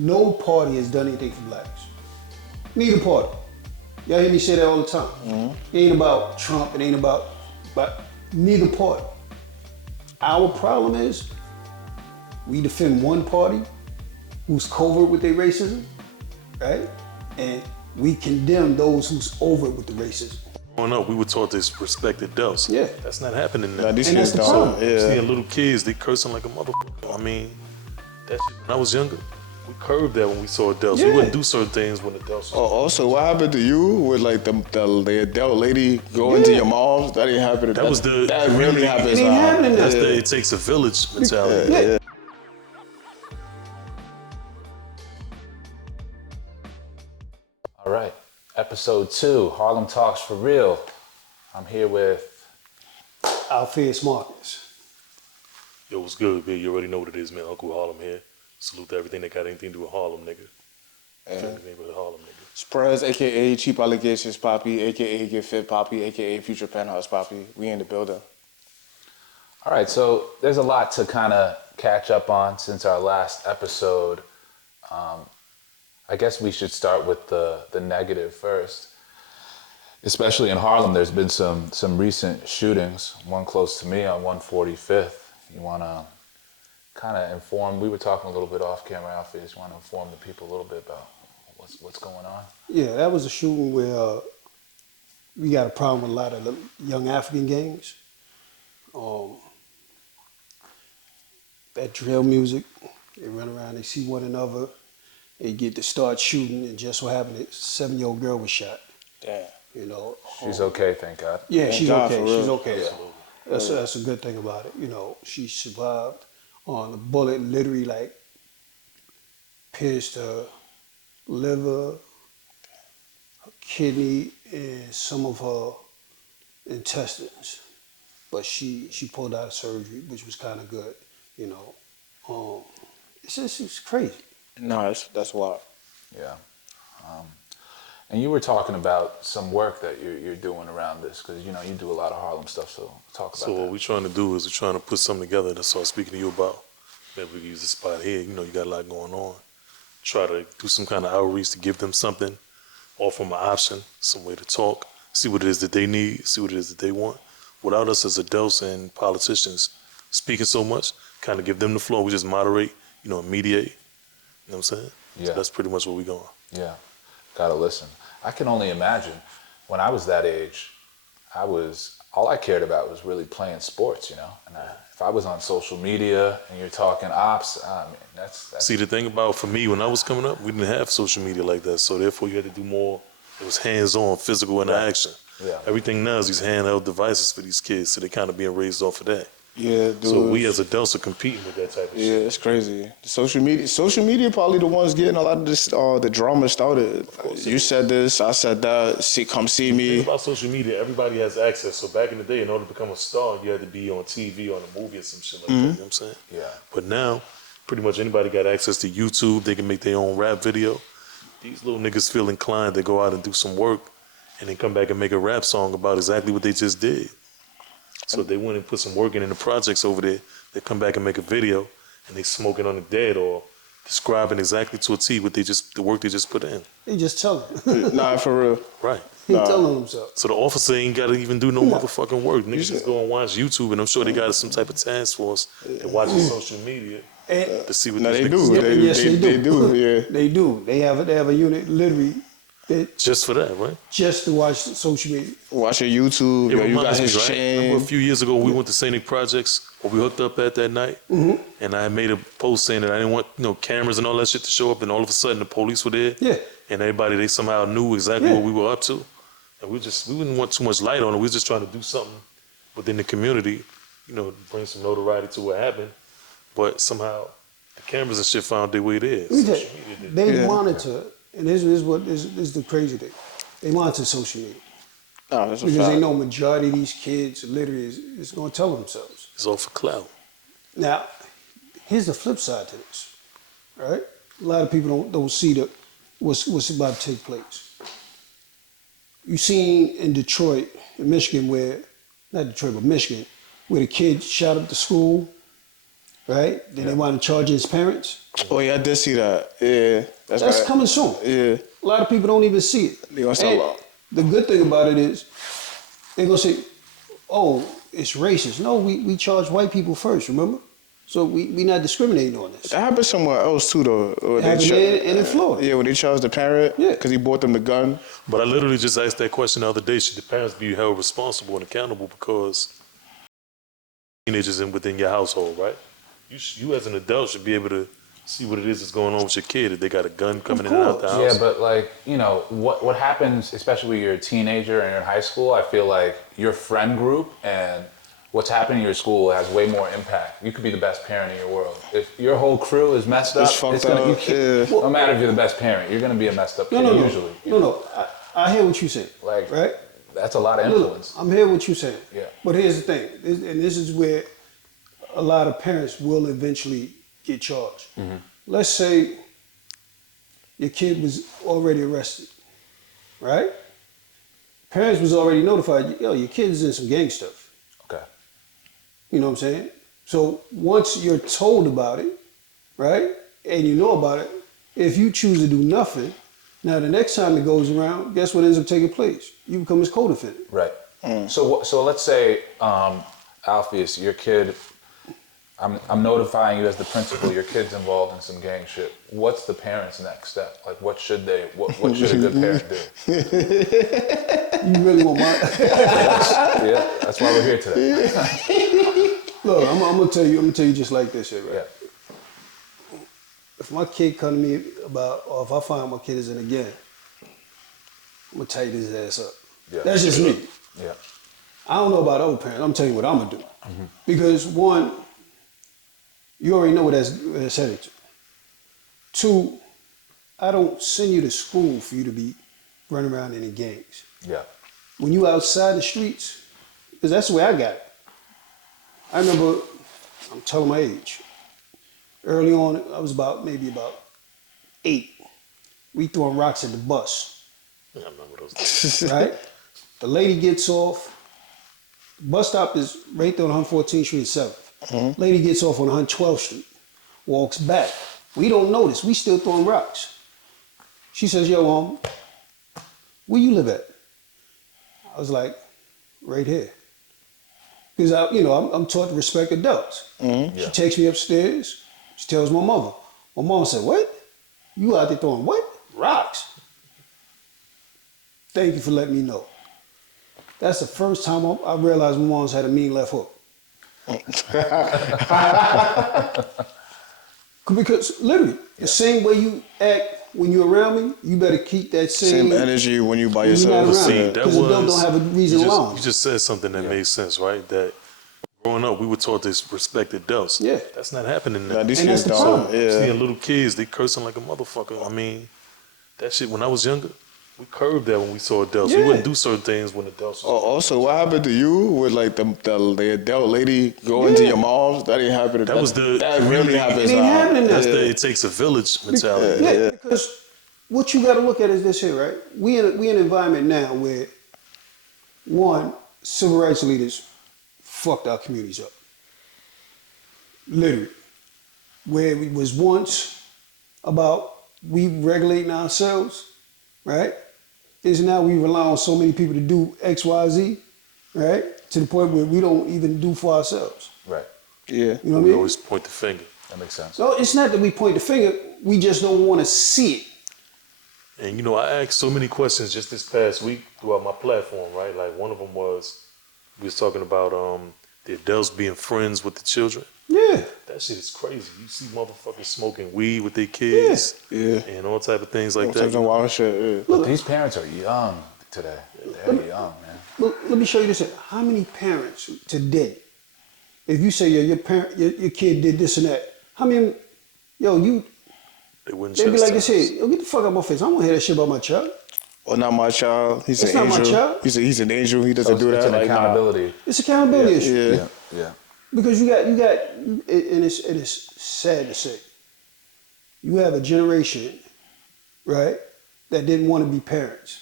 No party has done anything for blacks. Neither party. Y'all hear me say that all the time. It ain't about Trump, it ain't but neither party. Our problem is we defend one party who's covert with their racism, right? And we condemn those who's overt with the racism. Growing up, we were taught to respect adults. Yeah. That's not happening now. Nah, these And kids that's the don't. problem. Yeah. Seeing little kids, they cursing like a motherfucker. I mean, that shit, when I was younger, we curbed that when we saw adults. We Yeah. wouldn't do certain things when adults Oh, was also, what happened to you with like the adult lady going to your mom's? That didn't happen. That was the that really happens. It ain't happening now. That's the it takes a village mentality. Yeah. All right, episode 2, Harlem Talks for Real. I'm here with Alpheus Marcus. Yo, what's good, man? You already know what it is, man. Uncle Harlem here. Salute to everything that got anything to do with Harlem, nigga. Anything with Harlem, nigga. Sprez, aka Cheap Allegations Poppy, aka Get Fit Poppy, aka Future Penthouse Poppy. We in the building. All right, so there's a lot to kind of catch up on since our last episode. I guess we should start with the negative first. Especially in Harlem, there's been some recent shootings, one close to me on 145th. You want to kind of inform, we were talking a little bit off camera, Alpheus, you want to inform the people a little bit about what's going on? Yeah, that was a shooting where we got a problem with a lot of the young African gangs. That drill music, they run around, they see one another, they get to start shooting, and just what happened, a 7-year-old girl was shot. Damn. You know. She's okay, thank God. Yeah, Thank she's God, okay. for real. She's okay. Yeah. That's a good thing about it. You know, she survived. The bullet literally like pierced her liver, her kidney, and some of her intestines. But she pulled out of surgery, which was kind of good. You know, it's crazy. No, that's wild. Yeah. And you were talking about some work that you're doing around this, because, you know, you do a lot of Harlem stuff, so talk about So that. what we're trying to do is we're trying to put something together. That's what I was speaking to you about. Maybe we can use the spot here. You know, you got a lot going on. Try to do some kind of outreach to give them something, offer them an option, some way to talk, see what it is that they need, see what it is that they want. Without us as adults and politicians speaking so much, kind of give them the floor. We just moderate, you know, mediate. You know what I'm saying? Yeah. So that's pretty much where we're going. Yeah, gotta listen. I can only imagine when I was that age, all I cared about was really playing sports, you know? And if I was on social media and you're talking ops, I mean, that's See, the thing about, for me, when I was coming up, we didn't have social media like that. So therefore, you had to do more. It was hands-on, physical interaction. Yeah. Everything now is these handheld devices for these kids, so they're kind of being raised off of that. Yeah, dude. So we as adults are competing with that type of Yeah, shit. it's crazy. The social media probably the ones getting a lot of this, the drama started. You said this, I said that. Come see The me. thing about social media, everybody has access. So back in the day, in order to become a star, you had to be on TV, on a movie or some shit like that. You know what I'm saying? Yeah. But now, pretty much anybody got access to YouTube. They can make their own rap video. These little niggas feel inclined to go out and do some work and then come back and make a rap song about exactly what they just did. So they went and put some work in the projects over there. They come back and make a video, and they smoking on the dead or describing exactly to a T what the work they just put in. They just tell them. Nah, for real. Right. He telling themselves. So the officer ain't got to even do no motherfucking work. Niggas just go and watch YouTube, and I'm sure they got some type of task force that watches social media to see what No, these they niggas do. Yes, they do. They do. Yeah. They do. They have a unit literally just for that, right? just to watch social media. Watching YouTube. It Yo, you got reminds me, his right? chain. Remember a few years ago we went to Scenic Projects, or we hooked up at that night, and I made a post saying that I didn't want cameras and all that shit to show up, and all of a sudden the police were there, Yeah. and everybody, they somehow knew exactly what we were up to, and we didn't want too much light on it. We were just trying to do something within the community, you know, bring some notoriety to what happened, but somehow the cameras and shit found their way there. Let me tell Social you, media did. they monitor, and this is what is the crazy thing. They monitor social media Nah, that's a because fact. they know majority of these kids literally is going to tell themselves. It's all for clout. Now, here's the flip side to this, right? A lot of people don't see what's about to take place. You seen in Detroit, in Michigan, not Detroit, but Michigan, where the kid shot up the school right? Then they want to charge his parents. Oh yeah, I did see that. Yeah, That's right. coming soon. Yeah, A lot of people don't even see it. They gonna sell And out. the good thing about it is they're gonna say, "Oh, it's racist." No, we charge white people first. Remember? So we not discriminating on this. that happened somewhere else too though. It happened in Florida. Yeah, when they charged the parent Yeah. because he bought them the gun. But I literally just asked that question the other day. Should the parents be held responsible and accountable because teenagers within your household, right? You as an adult should be able to see what it is that's going on with your kid if they got a gun coming in and out the house. Yeah, but like, you know, what happens, especially when you're a teenager and you're in high school, I feel like your friend group and what's happening in your school has way more impact. You could be the best parent in your world. If your whole crew is messed up, fucked gonna, up, no matter if you're the best parent, you're gonna be a messed up kid usually. No. I hear what you say. Like, right? That's a lot of No, influence. I'm hearing what you're saying. Yeah. But here's the thing, and this is where a lot of parents will eventually get charged. Mm-hmm. Let's say your kid was already arrested, right? Parents was already notified, yo, your kid is in some gang stuff. Okay. You know what I'm saying? So once you're told about it, right, and you know about it, if you choose to do nothing, now the next time it goes around, guess what ends up taking place? You become his co-defendant. Right. So let's say, Alpheus, your kid, I'm notifying you as the principal, your kid's involved in some gang shit. What's the parent's next step? Like, what should a good parent do? You really want my... Yeah, that's why we're here today. Look, I'm gonna tell you just like this shit, right? Yeah. If my kid come to me or if I find my kid is in a gang, I'm gonna tighten his ass up. Yeah. That's just me. Yeah. I don't know about other parents. I'm telling you what I'm gonna do. Mm-hmm. Because one, you already know what that's headed to. Two, I don't send you to school for you to be running around in gangs. Yeah. When you outside the streets, because that's the way I got it. I remember, I'm telling my age. Early on, I was maybe about 8. We throwing rocks at the bus. I remember those days. Right? The lady gets off. The bus stop is right there on 114th Street, 7th. Mm-hmm. Lady gets off on 112th Street, walks back. We don't notice. We still throwing rocks. She says, yo, where you live at? I was like, right here. Because I'm taught to respect adults. Mm-hmm. She takes me upstairs. She tells my mother. My mom said, what? You out there throwing what? Rocks. Thank you for letting me know. That's the first time I realized my mom's had a mean left hook. Because literally, the same way you act when you're around me, you better keep that same energy when you by yourself. Because adults don't have a reason alone. You just said something that made sense, right? That growing up, we were taught to respect adults. Yeah. That's not happening now. And that's the problem. Seeing little kids, they cursing like a motherfucker. I mean, that shit, when I was younger, we curbed that when we saw adults. We wouldn't do certain things when adults was Also, what happened to you with like the adult lady going to your mom's? That didn't happen. That really happens. It ain't happening now. That's it takes a village mentality. Yeah, because what you got to look at is this here, right? We in an environment now where, one, civil rights leaders fucked our communities up. Literally. Where it was once about we regulating ourselves, right? Is now we rely on so many people to do X, Y, Z, right? To the point where we don't even do for ourselves. Right. Yeah. You know what I We mean? always point the finger. That makes sense. No, it's not that we point the finger. We just don't want to see it. And I asked so many questions just this past week throughout my platform, right? Like one of them was, we was talking about the adults being friends with the children. Yeah. That shit is crazy. You see motherfuckers smoking weed with their kids, and all type of things like that. Wild shit. Look, these parents are young today. They're young, man. Look, let me show you this. How many parents today, if you say your kid did this and that, how many, They wouldn't they'd be like this chastise. here, get the fuck out my face. I don't want to hear that shit about my child. Or not my child. He's It's an not my angel. child. He's an angel. He doesn't do It's that. an accountability. It's accountability issue. Yeah. Because you got, and it's sad to say, you have a generation, right, that didn't want to be parents.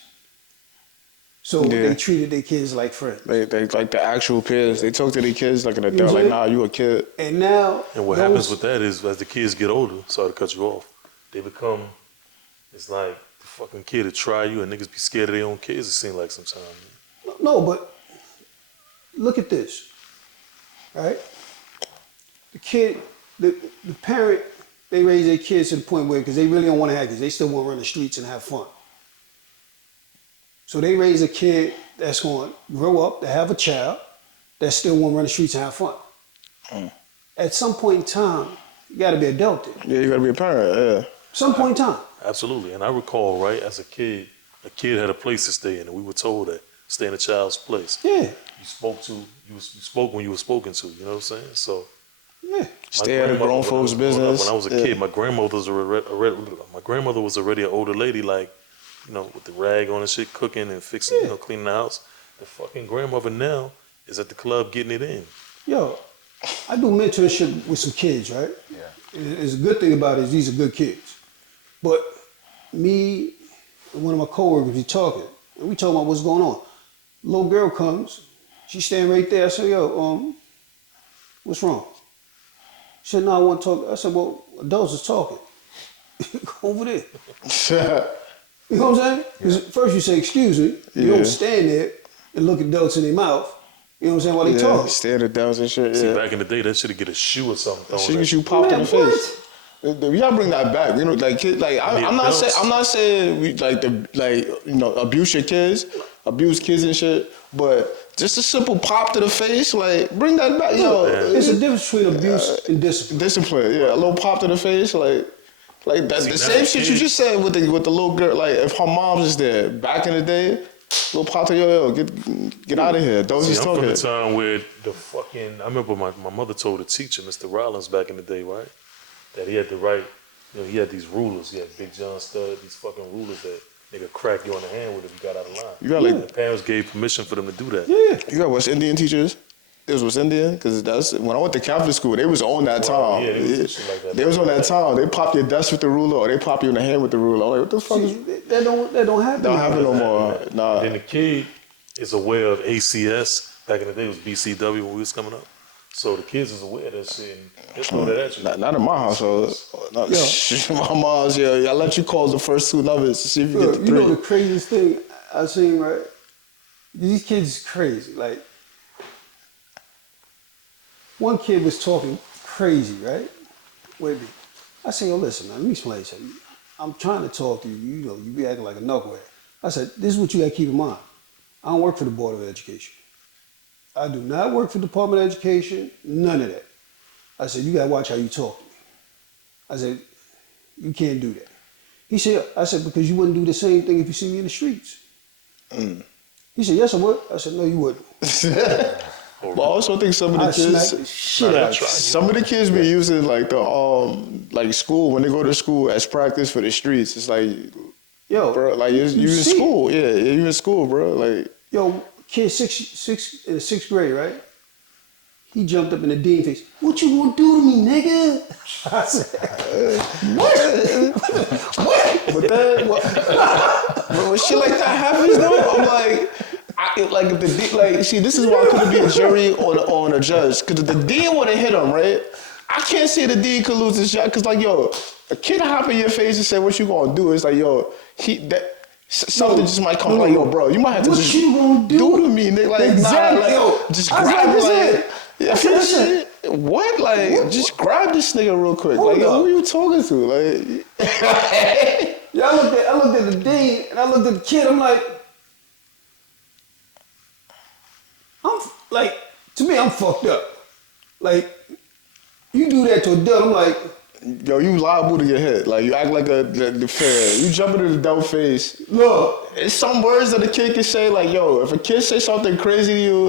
So Yeah. they treated their kids like friends. They like the actual peers. They talk to their kids like an You know adult. what Like, I'm nah, you a kid. And now, And what happens with that is, as the kids get older, sorry to cut you off, they become, it's like the fucking kid to try you, and niggas be scared of their own kids, it seems like sometimes. No, but look at this, right? The kid, the parent, they raise their kids to the point where, because they really don't want to have kids, they still want to run the streets and have fun. So they raise a kid that's going to grow up to have a child that still want to run the streets and have fun. At some point in time, you got to be adulted. Yeah, you gotta be a parent. Yeah. Some point in time. Absolutely. And I recall, right, as a kid had a place to stay in, and we were told that stay in a child's place. Yeah, You spoke when you were spoken to, you know what I'm saying? So yeah. Stay at a grown folks' business. When I was a kid, my grandmother was already an older lady, like, you know, with the rag on and shit, cooking and fixing, you know, cleaning the house. The fucking grandmother now is at the club getting it in. Yo, I do mentorship with some kids, right? Yeah. And it's a good thing about it is these are good kids. But me and one of my coworkers, we talking, and we talking about what's going on. Little girl comes, she's standing right there. I said, yo, what's wrong? She said, no, I want to talk. I said, well, adults is talking. Go over there. You know what I'm saying? Because first you say, excuse me. You don't stand there and look adults in their mouth. You know what I'm saying? While they talk. Stay at the downs and shit. See, Yeah. back in the day, that should get a shoe or something thrown She at get you. you popped in the Man, face. We gotta bring that back. You know, like kid, like I'm not saying we abuse your kids, abuse kids and shit, but just a simple pop to the face, like bring that back. Yo, There's a difference between abuse and discipline. discipline. Yeah, a little pop to the face, like that's See, the that's same a shit kid. you just said with the little girl. Like if her mom's just there back in the day, little pop to yo, get out of here. Those See, just I'm from talking. the time where I remember my mother told a teacher, Mr. Rollins, back in the day, right, that he had the right, you know, he had these rulers. He had Big John Stud, these fucking rulers that nigga crack you on the hand with if you got out of line. You got like The parents gave permission for them to do that. Yeah. you got West Indian teachers. It was West Indian because that's when I went to Catholic school. They was on that time. yeah, they was teaching like that. They was on that time. They pop your desk with the ruler, or they pop you in the hand with the ruler. I'm like, what the fuck is? That don't happen. Don't happen no more. Nah. Then the kid is aware of ACS. Back in the day, it was BCW when we was coming up. So the kids is aware of that shit, and they throw that at you. Not in my household. Not, my mom's, I let you call the first two numbers to see if you get Look, the you three. know the craziest thing I seen, right? These kids is crazy. Like, one kid was talking crazy, right? Wait a minute. I said, yo, listen, man, let me explain something. I'm trying to talk to you. You know, you be acting like a knucklehead. I said, this is what you got to keep in mind. I don't work for the Board of Education. I do not work for the Department of Education, none of that. I said, you got to watch how you talk to me. I said, you can't do that. He said, I said, because you wouldn't do the same thing if you see me in the streets. He said, yes, I would. I said, no, you wouldn't. But I also think some of the I smacked the kids, shit out of you. some of the kids be using like the like school when they go to school as practice for the streets. It's like, Yo, bro, like you in see it. school, yeah, you in school, bro. Like, Yo, kid in the sixth grade, right? He jumped up in the dean face. What you gonna do to me, nigga? I said, what? but then, but when shit like that happens, though, I'm like. If the see, this is why I couldn't be a jury or a judge. Because if the dean would have hit him, right? I can't see the dean could lose his shot. Because, like, yo, a kid hop in your face and say, what you gonna do? It's like, yo, something just might come like, yo, bro, you might have to What just you gonna do? to me, nigga. Like, Exactly, nah, like, yo. just I grab said, like, I said, listen. what? Like, just grab this nigga real quick. Hold Like, yo, up. who you talking to? Like, Yeah, I looked at the dean and I looked at the kid. I'm like, to me, I'm fucked up. Like, you do that to a adult, I'm like, yo, you liable to get hit. Like, you act like the fair. You jump into the dumb face. look, It's some words that a kid can say, like, yo, if a kid say something crazy to you,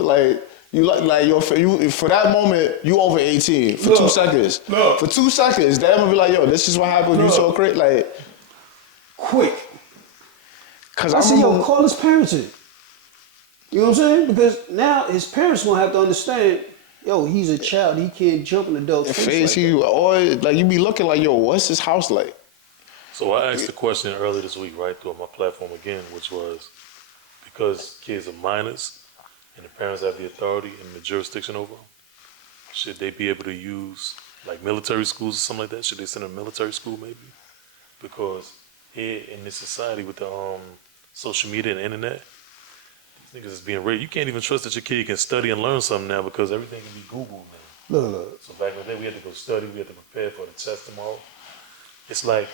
yo, for that moment, you over 18 for 2 seconds. Look. For 2 seconds, they're gonna be like, yo, this is what happened. You so crazy, like, quick. cause I I said, yo, remember, call his parents in. You know what I'm saying? Because now his parents gonna have to understand, yo, he's a child. He can't jump in adult's face. face Like you, or like you be looking like, yo, what's this house like? So I asked the question earlier this week, right, through my platform again, which was, because kids are minors and the parents have the authority and the jurisdiction over them, should they be able to use like military schools or something like that? Should they send them to military school maybe? Because here in this society with the social media and the internet, these niggas is being raised. You can't even trust that your kid can study and learn something now because everything can be Googled now. Look. So back in the day, we had to go study. We had to prepare for the test tomorrow. It's like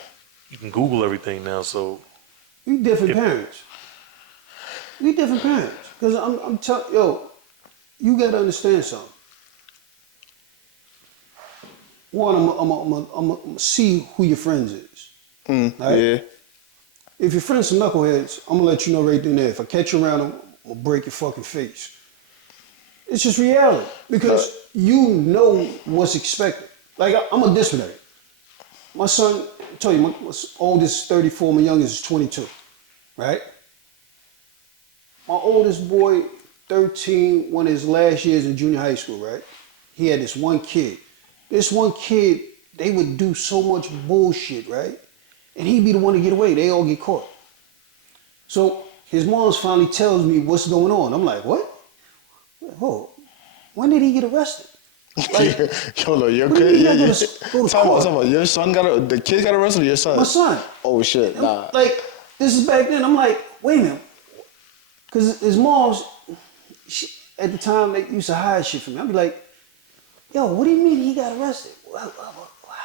you can Google everything now. So We different parents. We different parents. Because I'm telling, you got to understand something. One, I'm gonna see who your friends is. Right? Yeah. If your friends are knuckleheads, I'm gonna let you know right then and there. If I catch you around, I'm gonna break your fucking face. It's just reality because you know what's expected. Like I'm a disciplinary. My son, I tell you, my oldest is 34, my youngest is 22, right? My oldest boy, 13, one of his last years in junior high school, right? He had this one kid. This one kid, they would do so much bullshit, right? And he'd be the one to get away. They all get caught. So his mom's finally tells me what's going on. I'm like, what? Oh, when did he get arrested? Like, Yo, your what do you kid, mean I gotta go to court? Talk about, your son the kid got arrested or your son? My son. Oh shit, nah. Like, this is back then. I'm like, wait a minute. Because his mom's, at the time, they used to hide shit from me. I'd be like, yo, what do you mean he got arrested?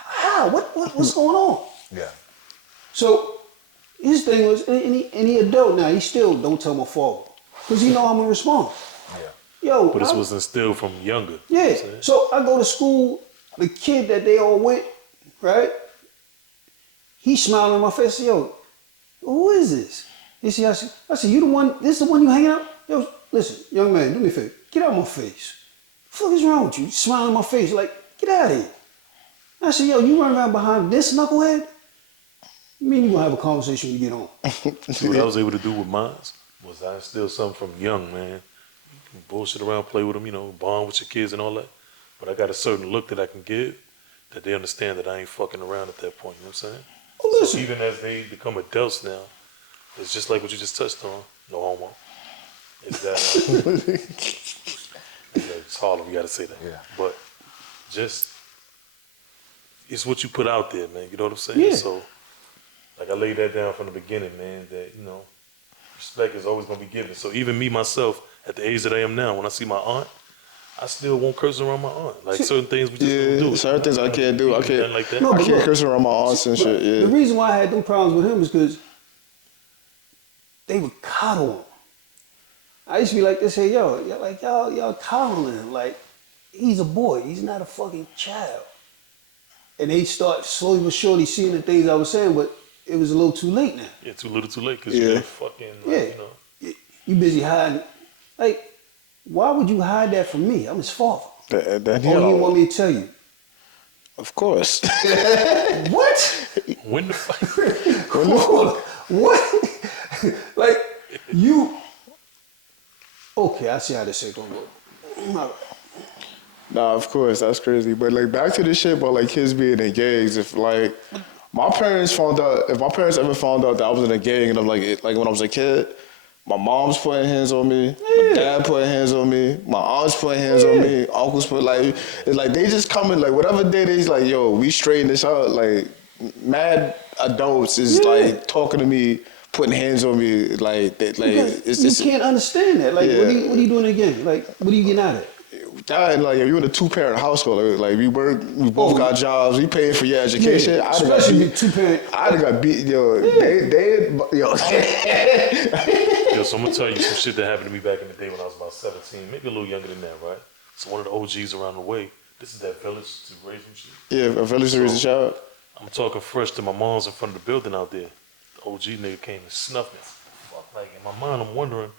How? What's going on? Yeah. So his thing was, any adult now, he still don't tell my father. Because he know I'm going to respond. Yeah. Yo, but this was instilled from younger. yeah. You know what I'm saying? So I go to school, the kid that they all with, right? He smiling in my face. I said, yo, who is this? He said, I said, you the one, this the one you hanging out? Yo, listen, young man, do me a favor. Get out of my face. What the fuck is wrong with you? Smiling in my face, like, get out of here. I said, yo, you run around behind this knucklehead? You mean you gonna have a conversation when you get home? So what I was able to do with mine was I instilled something from young, man. You can bullshit around, play with them, bond with your kids and all that. But I got a certain look that I can give that they understand that I ain't fucking around at that point, you know what I'm saying? Oh, So listen. even as they become adults now, it's just like what you just touched on, no homo. Is that it's Harlem, you gotta say that. Yeah. But just it's what you put out there, man. You know what I'm saying? Yeah. So like I laid that down from the beginning, man, that, respect is always gonna be given. So even me myself, at the age that I am now, when I see my aunt, I still won't curse around my aunt. Like certain things we just don't do. Certain things I can't do. I can't. Nothing like that. No, I but can't look, curse around my aunts and shit. The Yeah. reason why I had them problems with him is because they would coddle him. I used to be like this, hey, y'all coddling him. Like, he's a boy. He's not a fucking child. And they start slowly but surely seeing the things I was saying, but it was a little too late now. Yeah, too little too late, because Yeah. you're fucking, like, Yeah. You busy hiding. Like, why would you hide that from me? I'm his father. That, Oh, he didn't want me to tell you. of course. What? when the fuck? What? Like, you... Okay, I see how this shit gonna go. Nah, of course, that's crazy. But like back to the shit about like kids being in gangs. If like my parents found out, if my parents ever found out that I was in a gang and I'm like when I was a kid, my mom's putting hands on me, my dad putting hands on me, my aunts putting hands on me, uncles put it's like they just coming like whatever day they's like, yo, we straighten this out. Like mad adults is like talking to me, putting hands on me, like that. Like you can't understand that. Like, what are you doing again? Like, what are you getting out of it? That, like if you're in a two-parent household, like we work, we both got jobs, we paying for your education. Yeah, I'd have got especially beat. two-parent. I'd have got beat. Yo, yo. Yo, so I'm gonna tell you some shit that happened to me back in the day when I was about 17, maybe a little younger than that, right? So one of the OGs around the way, this is that village to raise some shit. Yeah, a village to raise a child. I'm talking fresh to my mom's in front of the building out there. The OG nigga came and snuffed me. Fuck, like in my mind, I'm wondering,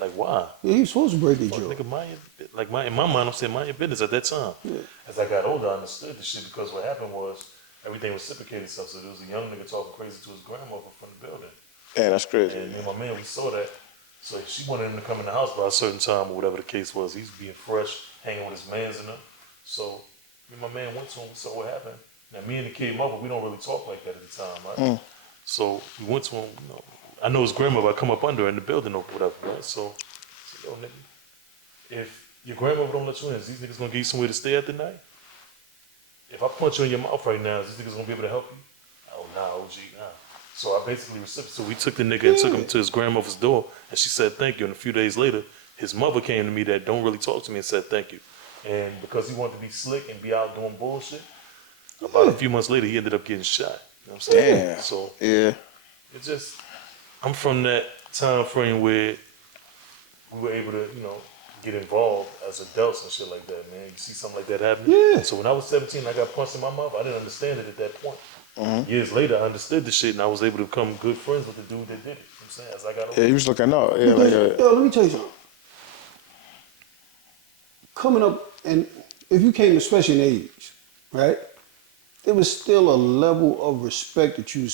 like, why? Yeah, you supposed to break the Fuck, joke. nigga, in my mind, I'm saying mind your business at that time. Yeah. As I got older, I understood this shit because what happened was everything reciprocated itself. So there was a young nigga talking crazy to his grandmother from the building. Yeah, that's crazy. And me and my man, we saw that. So she wanted him to come in the house by a certain time or whatever the case was. He's being fresh, hanging with his mans and them. So me and my man went to him, saw what happened. Now me and the kid mother, we don't really talk like that at the time, right? So we went to him, I know his grandmother. I come up under her in the building or whatever, right? So, yo, nigga, if your grandmother don't let you in, is these niggas gonna give you somewhere to stay at the night? If I punch you in your mouth right now, is these niggas gonna be able to help you? Oh, nah, OG, nah. So I basically reciprocated. So we took the nigga and took him to his grandmother's door, and she said thank you. And a few days later, his mother came to me that don't really talk to me and said thank you. And because he wanted to be slick and be out doing bullshit, about a few months later, he ended up getting shot. You know what I'm saying? Damn. So Yeah. it just, I'm from that time frame where we were able to, you know, get involved as adults and shit like that, man. You see something like that happening? Yeah. So when I was 17, I got punched in my mouth. I didn't understand it at that point. Years later, I understood the shit, and I was able to become good friends with the dude that did it. You know what I'm saying? As I got older. Yeah, he was looking out. Yeah, like Yo, let me tell you something. Coming up, and if you came, especially in the 80s, right, there was still a level of respect that you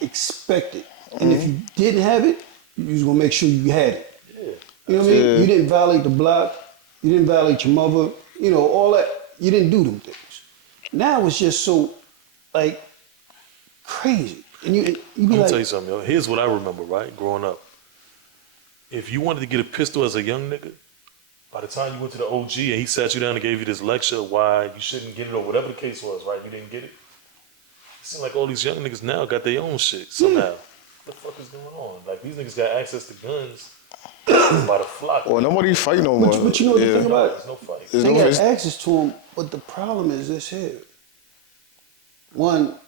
expected. And if you didn't have it, you was going to make sure you had it. Yeah. You know what I mean? Yeah. You didn't violate the block. You didn't violate your mother. You know, all that. You didn't do them things. Now it's just so, like, crazy. And you be I'm gonna like, tell you something, yo. Here's what I remember, right? Growing up. If you wanted to get a pistol as a young nigga, by the time you went to the OG and he sat you down and gave you this lecture why you shouldn't get it or whatever the case was, right? You didn't get it. It seems like all these young niggas now got their own shit somehow. What the fuck is going on? Like, these niggas got access to guns by the flock. well, nobody fight no more. but you know the thing about it? There's no fight. There's They no got it's- access to them, but the problem is this here. One,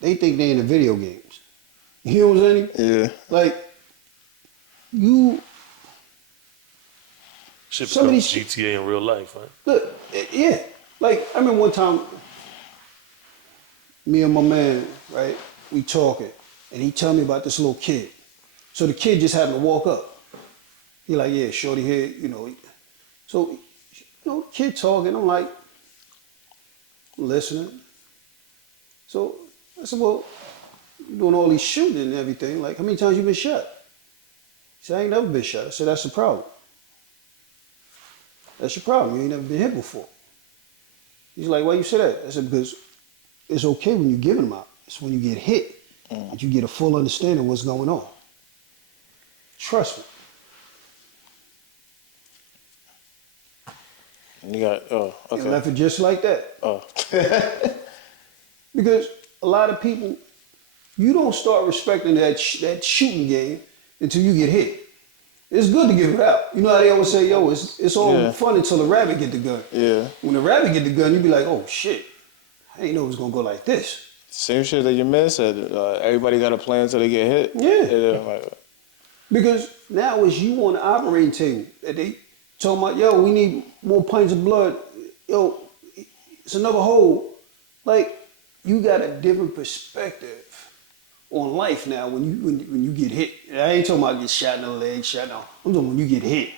they think they in the video games. You know what I'm saying? Yeah. Like, you, Shit some of becomes these- GTA in real life, right? look, yeah. Like, I remember one time, me and my man, right, we talking, and he tell me about this little kid. So the kid just happened to walk up. He like, yeah, shorty here, you know. So, you know, kid talking, I'm like, listening. So I said, well, you doing all these shooting and everything. Like, how many times you been shot? He said, I ain't never been shot. I said, that's the problem. That's your problem. You ain't never been hit before. He's like, why you say that? I said, because it's okay when you give them out. It's when you get hit that you get a full understanding of what's going on. Trust me. You got, oh, And okay. left it just like that. Oh. Because a lot of people, you don't start respecting that shooting game until you get hit. It's good to give it out. You know how they always say, yo, it's all fun until the rabbit get the gun. Yeah. When the rabbit get the gun, you be like, oh shit, I didn't know it was gonna go like this. Same shit that your man said. Everybody got a plan until they get hit. Yeah. Like, Because now it's you on the operating table that they talking about, yo, we need more pints of blood. Yo, it's another hole. Like, you got a different perspective on life now when you get hit. I ain't talking about get shot in the leg, shot no. I'm talking when you get hit.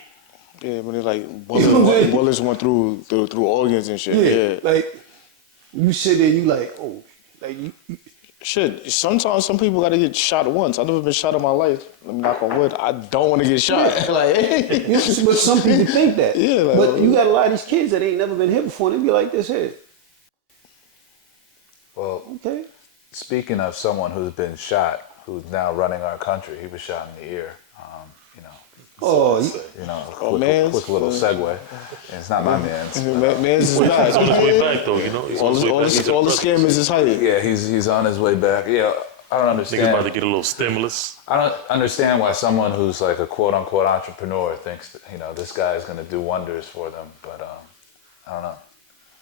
yeah, when they like You know what I'm saying? bullets went through organs and shit. Yeah. Like, you sit there, you like, oh, like you Shit, sometimes some people gotta get shot once. I've never been shot in my life. Let me knock on wood. I don't want to get shot. Like, you know, but some people think that. Yeah, like, but you got a lot of these kids that ain't never been hit before, and they be like this here. Well, Okay. speaking of someone who's been shot, who's now running our country, he was shot in the ear. Oh, A quick little segue. And it's not my man's. man's is He's back. on his way back, though, you know? He's on his way back. He's All the impressive. scammers is hiding. Yeah, he's on his way back. Yeah, I don't Niggas about understand. to get a little stimulus. I don't understand why someone who's like a quote unquote entrepreneur thinks that, you know, this guy is going to do wonders for them. But I don't know.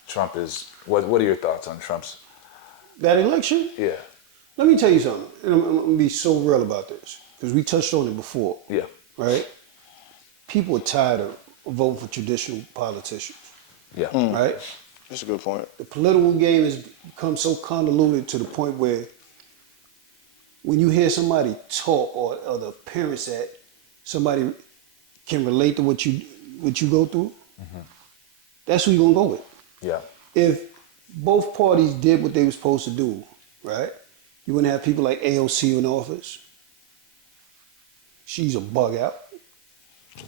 Trump is. What are your thoughts on Trump's? that election? Yeah. Let me tell you something, and I'm gonna be so real about this because we touched on it before. Yeah. Right? People are tired of voting for traditional politicians. Yeah. Right? That's a good point. The political game has become so convoluted to the point where when you hear somebody talk or the appearance that somebody can relate to what you go through, that's who you're gonna go with. Yeah. If both parties did what they were supposed to do, right? You wouldn't have people like AOC in office. She's a bug out.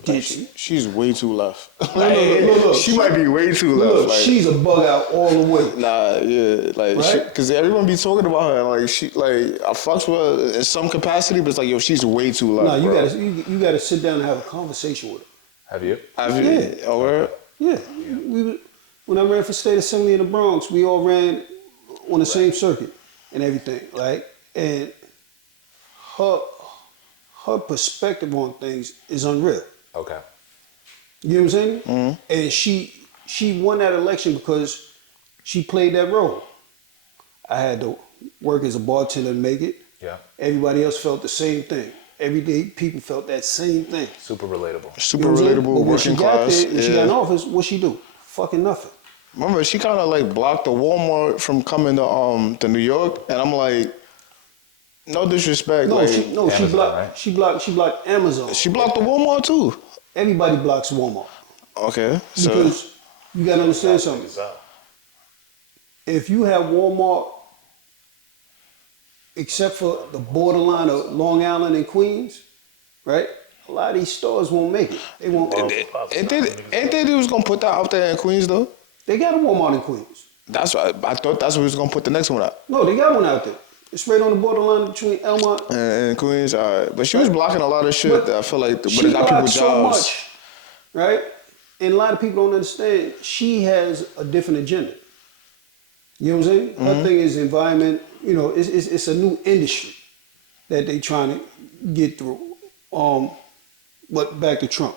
Did she? She's way too left. Look, she might be way too left. Look, like, she's a bug out all the way. Nah, yeah, like, Right? because everyone be talking about her, like, I fucks with her in some capacity, but it's like, yo, she's way too left. Nah, bro. you gotta sit down and have a conversation with her. Have you? Yeah. Oh, word? Yeah, when I ran for state assembly in the Bronx, we all ran on the same circuit and everything, like, and her perspective on things is unreal. Okay. You know what I'm saying? Mm-hmm. And she won that election because she played that role. I had to work as a bartender to make it. Yeah. Everybody else felt the same thing. Everyday people felt that same thing. Super relatable. Super You know what I'm saying? relatable, But when she working got class. there and she got in office, what she do? Fucking nothing. Remember, she kind of like blocked the Walmart from coming to New York, and I'm like, no disrespect. No, like, she blocked. right? She blocked Amazon. she blocked the Walmart too. Everybody blocks Walmart Okay, so because you gotta understand something. If you have Walmart, except for the borderline of Long Island and Queens, right? A lot of these stores won't make it. They won't. ain't they was gonna put that out there in Queens though? They got a Walmart in Queens. That's what I thought. That's what we was gonna put the next one out. No, they got one out there. It's right on the borderline between Elmont. And Queens, all right. But she was blocking a lot of shit But that I feel like would She have got people blocks jobs. so much, right? And a lot of people don't understand. She has a different agenda. You know what I'm saying? Her thing is environment. You know, it's a new industry that they trying to get through. But back to Trump.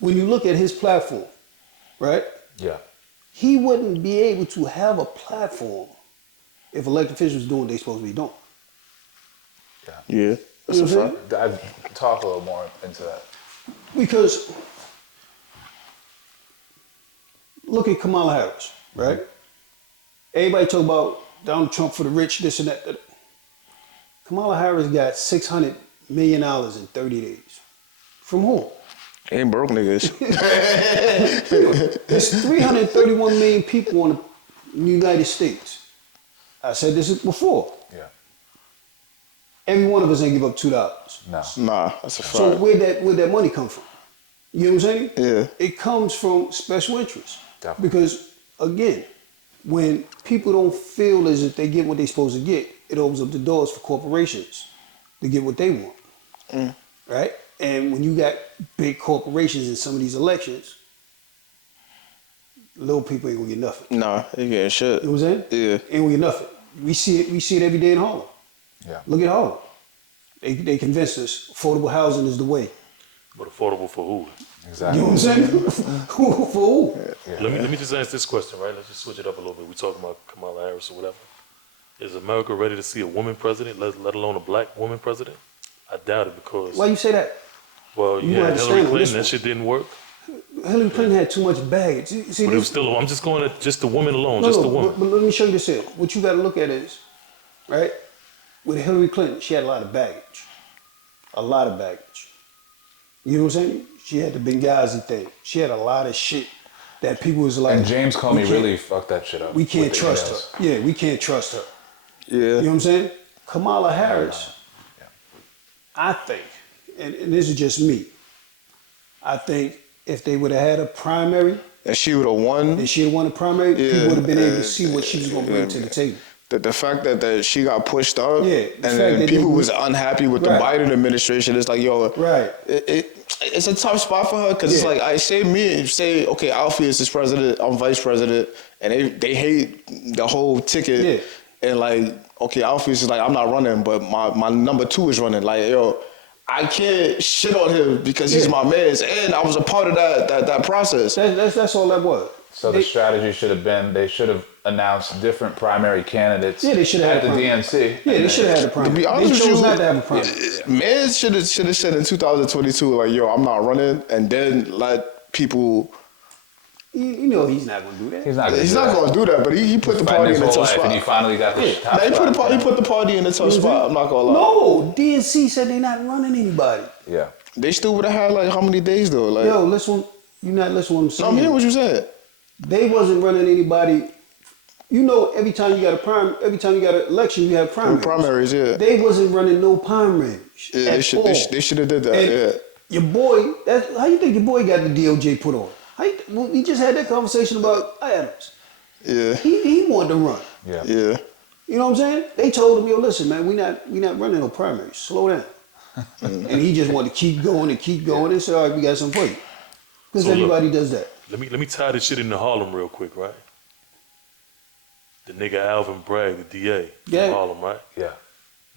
When you look at his platform, right? Yeah. He wouldn't be able to have a platform if elected officials doing what they're supposed to be doing. Yeah, that's You a know what I'm fact. I'd talk a little more into that. Because look at Kamala Harris, right? Everybody talk about Donald Trump for the rich, this and that. Kamala Harris got $600 million in 30 days. From who? Ain't broke niggas. There's 331 million people in the United States. I said this before. Yeah. Every one of us ain't give up $2. No. Nah, that's a fact. So where'd that money come from? You know what I'm saying? Yeah. It comes from special interests. Definitely. Because again, when people don't feel as if they get what they're supposed to get, it opens up the doors for corporations to get what they want. Right? And when you got big corporations in some of these elections, little people ain't gonna get nothing. Nah, they getting shit. You know what I'm saying? Yeah. Ain't gonna get nothing. We see it every day in Harlem. Yeah. Look at Harlem. They convinced us affordable housing is the way. But affordable for who? Exactly. You know what I'm saying? Who for who? Yeah. Let me just ask this question, right? Let's just switch it up a little bit. We're talking about Kamala Harris or whatever. Is America ready to see a woman president, let alone a black woman president? I doubt it because, Why you say that? well, You you had understand Hillary this Clinton, one. that shit didn't work. Hillary Clinton had too much baggage. See, But it was still, I'm just going to just the woman alone, just the woman. But let me show you this here. What you got to look at is, right? With Hillary Clinton, she had a lot of baggage. A lot of baggage. You know what I'm saying? She had the Benghazi thing. She had a lot of shit that people was like. And James Comey really fucked that shit up. We can't with the trust emails. her. Yeah, we can't trust her. Yeah. You know what I'm saying? Kamala Harris, I think, and this is just me, I think if they would have had a primary, And she would have won. and she had won a primary, people would have been able to see what she was going to bring to the table. The fact that she got pushed up, Yeah, the and fact then that people they- was unhappy with Right. the Biden administration. It's like, yo, Right. it's a tough spot for her because it's Yeah. like I say, okay, Alfie is president, I'm vice president, and they hate the whole ticket, Yeah. and like, okay, Alfie is like, I'm not running, but my number 2 is running. Like, yo, I can't shit on him because he's Yeah. my man, and I was a part of that process. That's all that was. So the strategy should have been they should have announced different primary candidates Yeah, they should have at had the a primary. DNC. Yeah, they should have had a primary. To be honest they with chose you, not to have a primary. Man should have said in 2022, like, yo, I'm not running, and then let people. You know he's not going to do that. He's not going to He's not going to do that, but he put the party in a tough spot. and he finally got the top Nah, he spot. put the party in a tough spot. I'm not gonna lie. No, DNC said they're not running anybody. Yeah. They still would have had like how many days though? Like, Yo, listen, you not listening to what I'm no, saying. I'm hearing what you said. They wasn't running anybody You know, every time you got an election, you have primaries. Primaries, yeah. They wasn't running no primaries. Yeah, they should have did that. And yeah. your boy, how you think your boy got the DOJ put on? We just had that conversation about Adams. Yeah. He wanted to run. Yeah. Yeah. You know what I'm saying? They told him, yo, listen, man, we not running no primaries. Slow down. And he just wanted to keep going and keep going. They said, all right, we got something for you. Because So look, everybody does that. Let me tie this shit into Harlem real quick, right? The nigga Alvin Bragg, the DA Yeah. from Harlem, right? Yeah.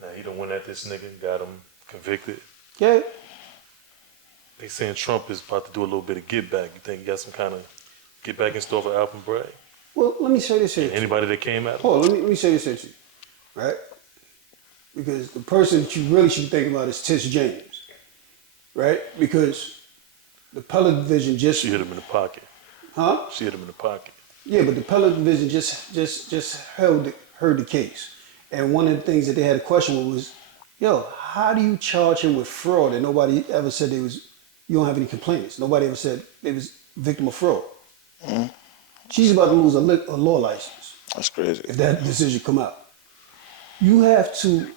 Now he done went at this nigga, got him convicted. Yeah. They saying Trump is about to do a little bit of get back. You think he got some kind of get back in store for Alvin Bragg? Well, let me say this here. Anybody that came at him? Hold on, let me say this here to you. Right? Because the person that you really should be thinking about is Tish James. Right? Because the appellate division just... She hit him in the pocket. Huh? She hit him in the pocket. Yeah, but the appellate division just heard the case. And one of the things that they had a question was, yo, how do you charge him with fraud? And nobody ever said you don't have any complainants. Nobody ever said they was victim of fraud. Mm-hmm. She's about to lose a law license. That's crazy. If that decision come out. You have to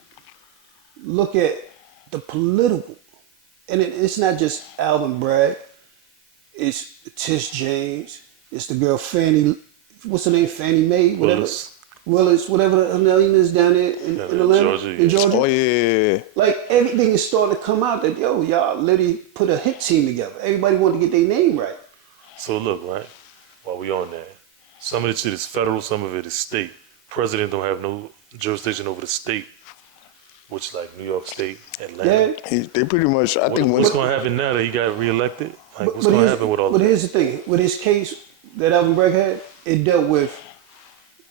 look at the political. And it's not just Alvin Bragg. It's Tish James. It's the girl Fannie, what's her name? Fannie Mae? Willis, whatever her name is down there in Atlanta, in Georgia. Oh, yeah. Like, everything is starting to come out that, yo, y'all literally put a hit team together. Everybody wanted to get their name right. So look, right, while we on that, some of the shit is federal, some of it is state. President don't have no jurisdiction over the state, which like New York State, Atlanta. Yeah. They pretty much, I think... What's going to happen now that he got reelected? Like, what's going to happen with all of But that? here's the thing. With his case that Alvin Bragg had, it dealt with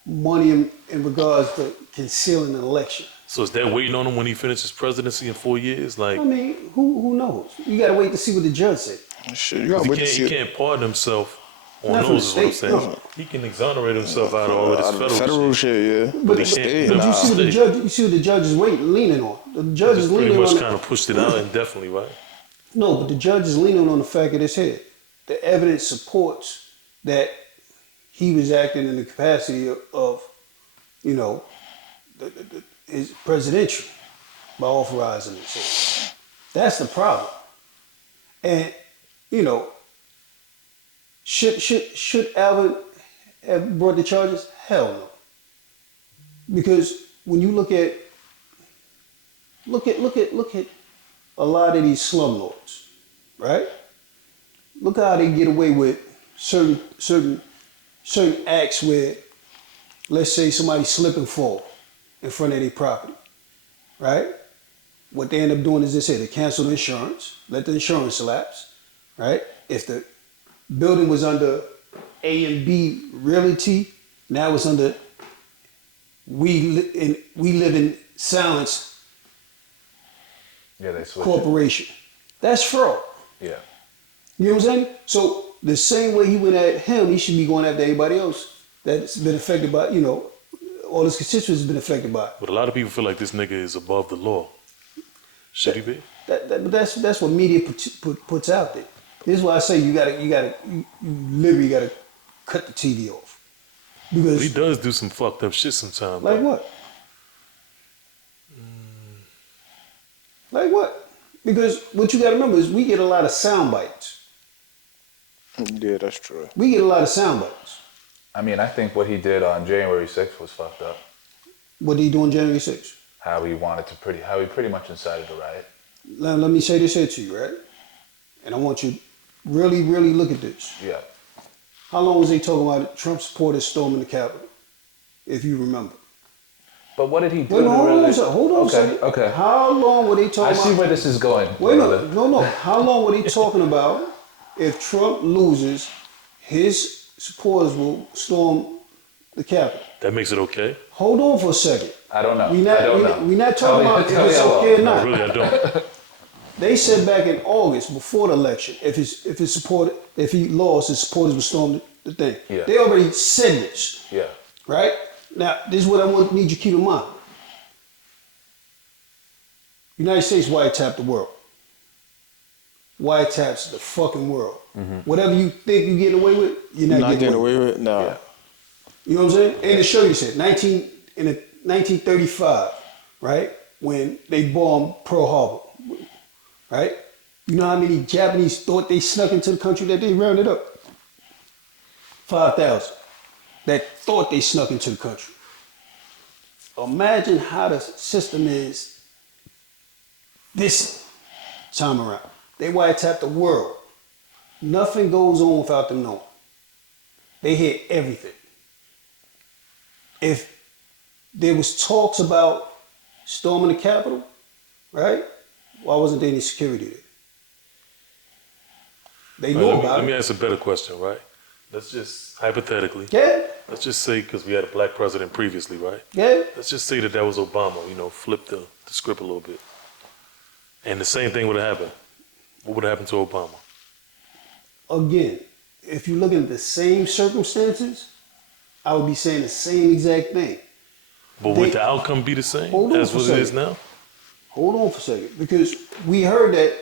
money in regards to concealing an election. So is that waiting on him when he finishes presidency in 4 years? Like, I mean, who knows? You got to wait to see what the judge said. Shit, you gotta wait to see he it. can't pardon himself on Not from those, is what I'm the saying. state, no. He can exonerate himself out of all of this federal shit. shit, yeah. But he can't. But Nah. you see what the judge. You see what the judge is leaning on. The judge Just is pretty leaning much on. kind of pushed it out indefinitely, right? No, but the judge is leaning on the fact of his head. The evidence supports that he was acting in the capacity of you know, is presidential by authorizing it. So that's the problem. And you know, should Alvin have brought the charges? Hell no. Because when you look at a lot of these slumlords, right? Look how they get away with certain acts where, let's say somebody slip and fall in front of their property, right? What they end up doing is they cancel the insurance, let the insurance lapse, right? If the building was under A and B Realty, now it's under We Live in Silence Yeah, they switched Corporation. That's fraud. it. Yeah. You know what I'm saying? So the same way he went at him, he should be going after everybody else that's been affected by, you know, all his constituents have been affected by it. But a lot of people feel like this nigga is above the law. Should he be? That's what media puts out there. This is why I say you literally gotta cut the TV off. Because But he does do some fucked up shit sometimes. like what? Like what? Because what you gotta remember is we get a lot of sound bites. Yeah, that's true. We get a lot of sound bites. I mean, I think what he did on January 6th was fucked up. What did he do on January 6th? How he pretty much incited a riot. Let me say this here to you, right? And I want you to really, really look at this. Yeah. How long was they talking about Trump supporters storming the Capitol? If you remember. But what did he do? Wait, hold on a really... second. Hold on a second. Okay. How long were they talking I about? see where this is going. Wait a brother. minute. No. How long were they talking about if Trump loses, his supporters will storm the Capitol? That makes it okay? Hold on for a second. I don't know. We're not talking about if it's okay or No, not. really, I don't. They said back in August, before the election, if he lost, his supporters would storm the thing. Yeah. They already said this, Yeah. right? Now, this is what I need you to keep in mind. United States wiretapped the world. Wiretaps the fucking world. Mm-hmm. Whatever you think you're getting away with, you're not getting away with it. No. Yeah. You know what I'm saying? And to show you shit, 1935, right? When they bombed Pearl Harbor, right? You know how many Japanese thought they snuck into the country that they rounded up? 5,000 that thought they snuck into the country. Imagine how the system is this time around. They wiretap the world. Nothing goes on without them knowing. They hear everything. If there was talks about storming the Capitol, right? Why wasn't there any security there? They know about it. Let me ask a better question, right? Let's just, hypothetically, Yeah, let's just say, because we had a black president previously, right? yeah. Let's just say that was Obama, flip the script a little bit. And the same thing would have happened. What would have happened to Obama? Again, if you look at the same circumstances, I would be saying the same exact thing. But would the outcome be the same as what it is now? Hold on for a second, because we heard that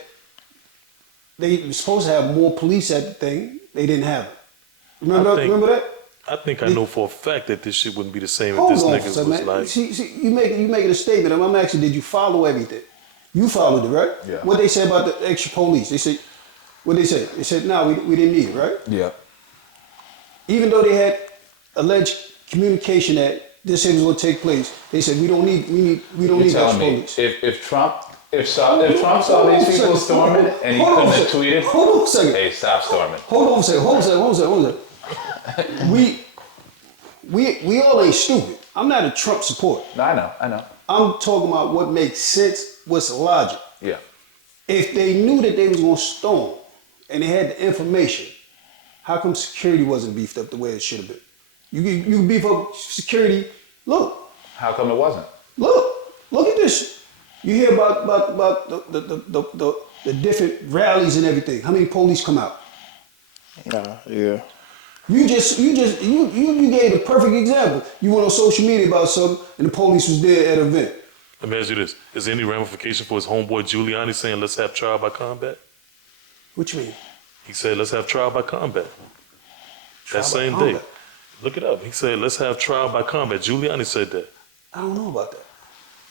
they were supposed to have more police at the thing. They didn't have it. Remember that? I think I know for a fact that this shit wouldn't be the same if Hold this on nigga for a was second, man. like. See, you making a statement, and I'm asking, did you follow everything? You followed it, right? Yeah. What they said about the extra police? They said, what they say? They said, no, we didn't need it, right? Yeah. Even though they had alleged communication that this thing was going to take place, they said we don't need extra police. If Trump saw these people storming and he couldn't have tweeted, hold on a second. Hey, stop storming. Hold on a second. We all ain't stupid. I'm not a Trump supporter. No, I know. I'm talking about what makes sense, what's logic. Yeah. If they knew that they was going to storm and they had the information, how come security wasn't beefed up the way it should have been? You beef up security. Look. How come it wasn't? Look at this. You hear about the different rallies and everything. How many police come out? Yeah. You gave a perfect example. You went on social media about something and the police was there at an event. Let me ask you this: is there any ramification for his homeboy Giuliani saying let's have trial by combat? What you mean? He said let's have trial by combat. Trial That by same combat? day. Look it up. He said let's have trial by combat. Giuliani said that. I don't know about that.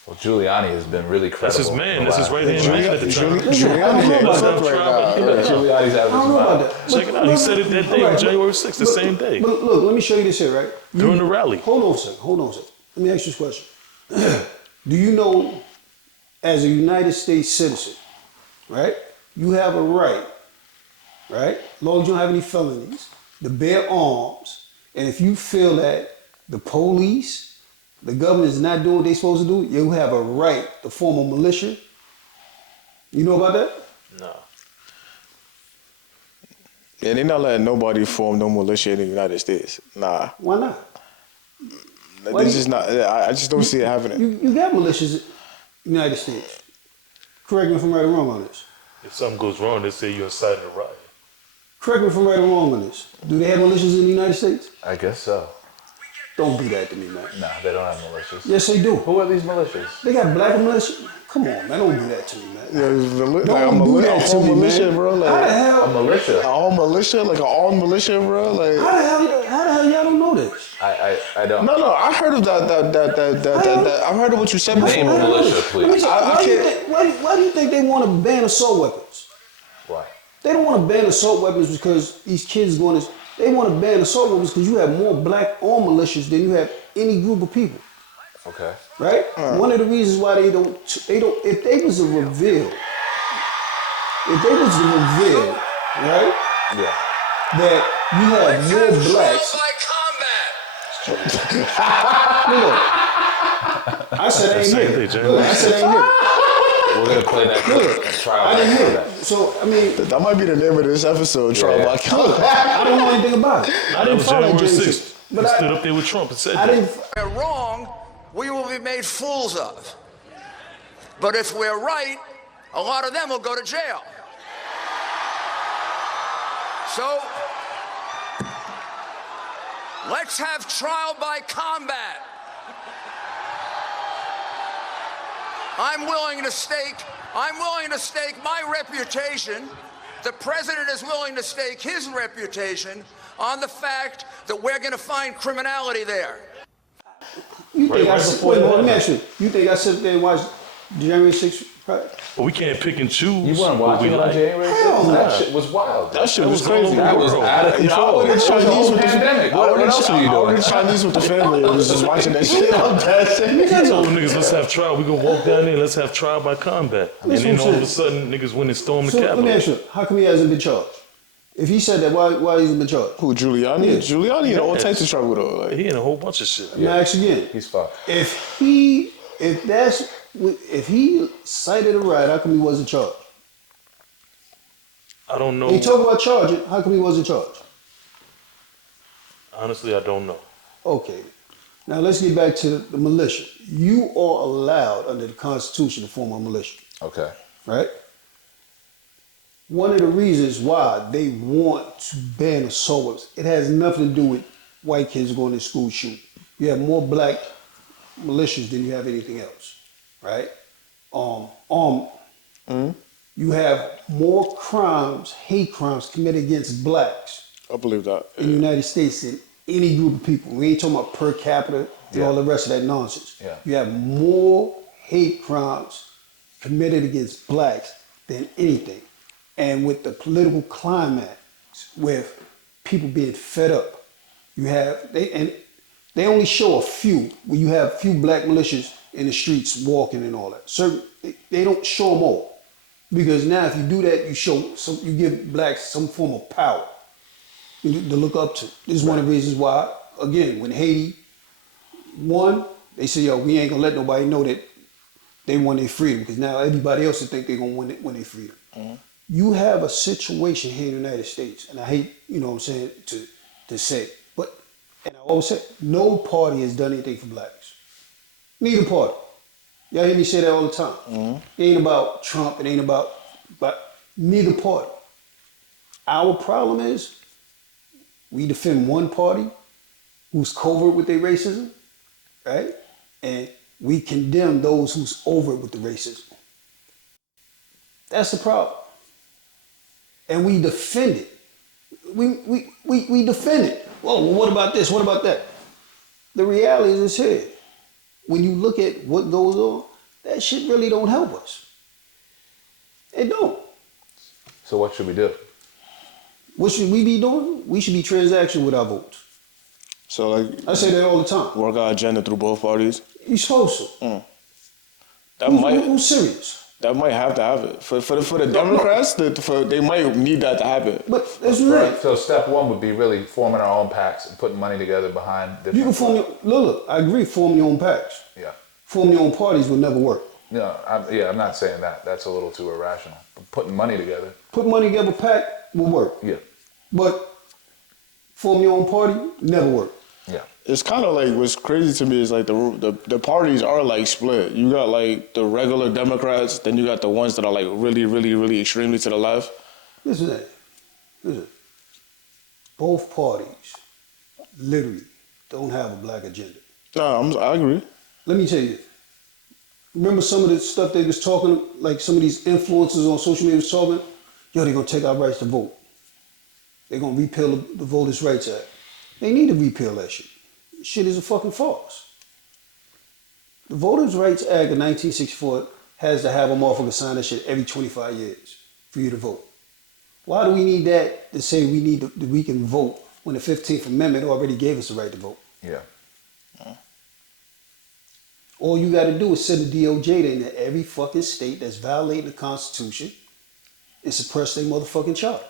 Well, Giuliani has been really credible. That's his man. That's his right hand man at the time. Giuliani's out right now. Giuliani's out of his I don't know about mind. that. Check it out. He said it that day on January 6th, the same day. But look, let me show you this here, right? During the rally. Hold on a second. Let me ask you this question. Do you know, as a United States citizen, right, you have a right, as long as you don't have any felonies, to bear arms, and if you feel that the police, the government is not doing what they're supposed to do, you have a right to form a militia? You know about that? No. Yeah, they're not letting nobody form no militia in the United States. Nah. Why not? They just not. I just don't see it happening. You got militias in the United States. Correct me if I'm right or wrong on this. If something goes wrong, they say you incited a riot. Correct me if I'm right or wrong on this. Do they have militias in the United States? I guess so. Don't do that to me, man. No, they don't have militias. Yes, they do. Who are these militias? They got black militias. Come on, man. Don't do that to me, man. Don't do that to me, militia, man. bro. Like, How the hell? A militia. a whole militia, like an armed militia, bro. Like, How the hell y'all don't know this? I don't. no, I heard of that. I've heard of what you said Name a before. militia, please. Why do you think they want to ban assault weapons? Why? They don't want to ban assault weapons because these kids going to. They want to ban assault weapons because you have more black armed militias than you have any group of people. Okay. Right? One of the reasons why they don't, if they was a reveal, right? Yeah. That you have more blacks. Look, I said I ain't Same here. thing, James. Look, I said I ain't here. We're gonna play that trial. I didn't hear it. So, I mean, That might be the name of this episode. Trial by look, combat. I don't know anything about it. I That didn't was follow January James 6th. Six, He but stood up there with Trump and said I that. didn't. we're wrong, we will be made fools of. But if we're right, a lot of them will go to jail. So, let's have trial by combat. I'm willing to stake my reputation. The president is willing to stake his reputation on the fact that we're going to find criminality there. You think Right I sit, before wait, that let me happened. ask you. You think I sit there and watch January 6th? Right? But we can't pick and choose. You weren't what we watching on like. January 6th? Hell no. That shit was wild. That shit was was all crazy. over That the was world. out of control. I ordered It was a Chinese whole with the pandemic. I What ordered else are you I ordered doing? Chinese with the family. I was just watching that shit. I'm dead. I told niggas, let's have trial. We gonna walk down there, let's have trial by combat. And Listen then what I'm all of a saying. sudden, niggas went and stormed the So let me Capitol. ask you, how come he hasn't been charged? If he said that, why hasn't been charged? Who, Giuliani? Yeah. Giuliani in all Yes. types of trouble though. Like, He in a whole bunch of shit. Now ask again. He's fucked. If he cited a riot, how come he wasn't charged? I don't know. He talk about charging, how come he wasn't charged? Honestly, I don't know. Okay. Now let's get back to the militia. You are allowed under the Constitution to form a militia, Okay. right? One of the reasons why they want to ban assault weapons, it has nothing to do with white kids going to school shooting. You have more black militias than you have anything else, right? You have more crimes, hate crimes committed against blacks I believe that. in the United States than any group of people. We ain't talking about per capita and all the rest of that nonsense. Yeah. You have more hate crimes committed against blacks than anything. And with the political climax, with people being fed up, they only show a few, where you have few black militias in the streets walking and all that. They don't show them all. Because now if you do that, you give blacks some form of power to look up to. This is one of the reasons why, again, when Haiti won, they said, yo, we ain't gonna let nobody know that they won their freedom, because now everybody else will think they're gonna win their freedom. Mm-hmm. You have a situation here in the United States, and I hate, to say, and I always say, no party has done anything for blacks. Neither party. Y'all hear me say that all the time. It ain't about Trump, it ain't about, but neither party. Our problem is, we defend one party who's covert with their racism, right? And we condemn those who's overt with the racism. That's the problem. And we defend it. We defend it. Well, what about this? What about that? The reality is here. When you look at what goes on, that shit really don't help us. It don't. So what should we do? What should we be doing? We should be transactional with our votes. So like, I say that all the time. work our agenda through both parties. You're supposed to. Who's serious? That might have to happen for the Democrats. They might need that to happen. But that's right. So step one would be really forming our own packs and putting money together behind different. You can form your look. I agree. Form your own packs. Yeah. Form your own parties will never work. No, I'm not saying that. That's a little too irrational. But putting money together. Put money together, pack will work. Yeah. But form your own party never work. Yeah. It's kind of like, what's crazy to me is like the parties are like split. You got like the regular Democrats, then you got the ones that are like really, really, really extremely to the left. Listen. Both parties literally don't have a black agenda. No, I agree. Let me tell you. Remember some of the stuff they was talking, like some of these influencers on social media was talking, yo, they're gonna take our rights to vote. They're gonna repeal the Voters' Rights Act. They need to repeal that shit. Shit is a fucking farce. The Voters' Rights Act of 1964 has to have a motherfucker sign that shit every 25 years for you to vote. Why do we need that to say we can vote when the 15th Amendment already gave us the right to vote? Yeah. All you got to do is send a DOJ into every fucking state that's violating the Constitution and suppress their motherfucking charter.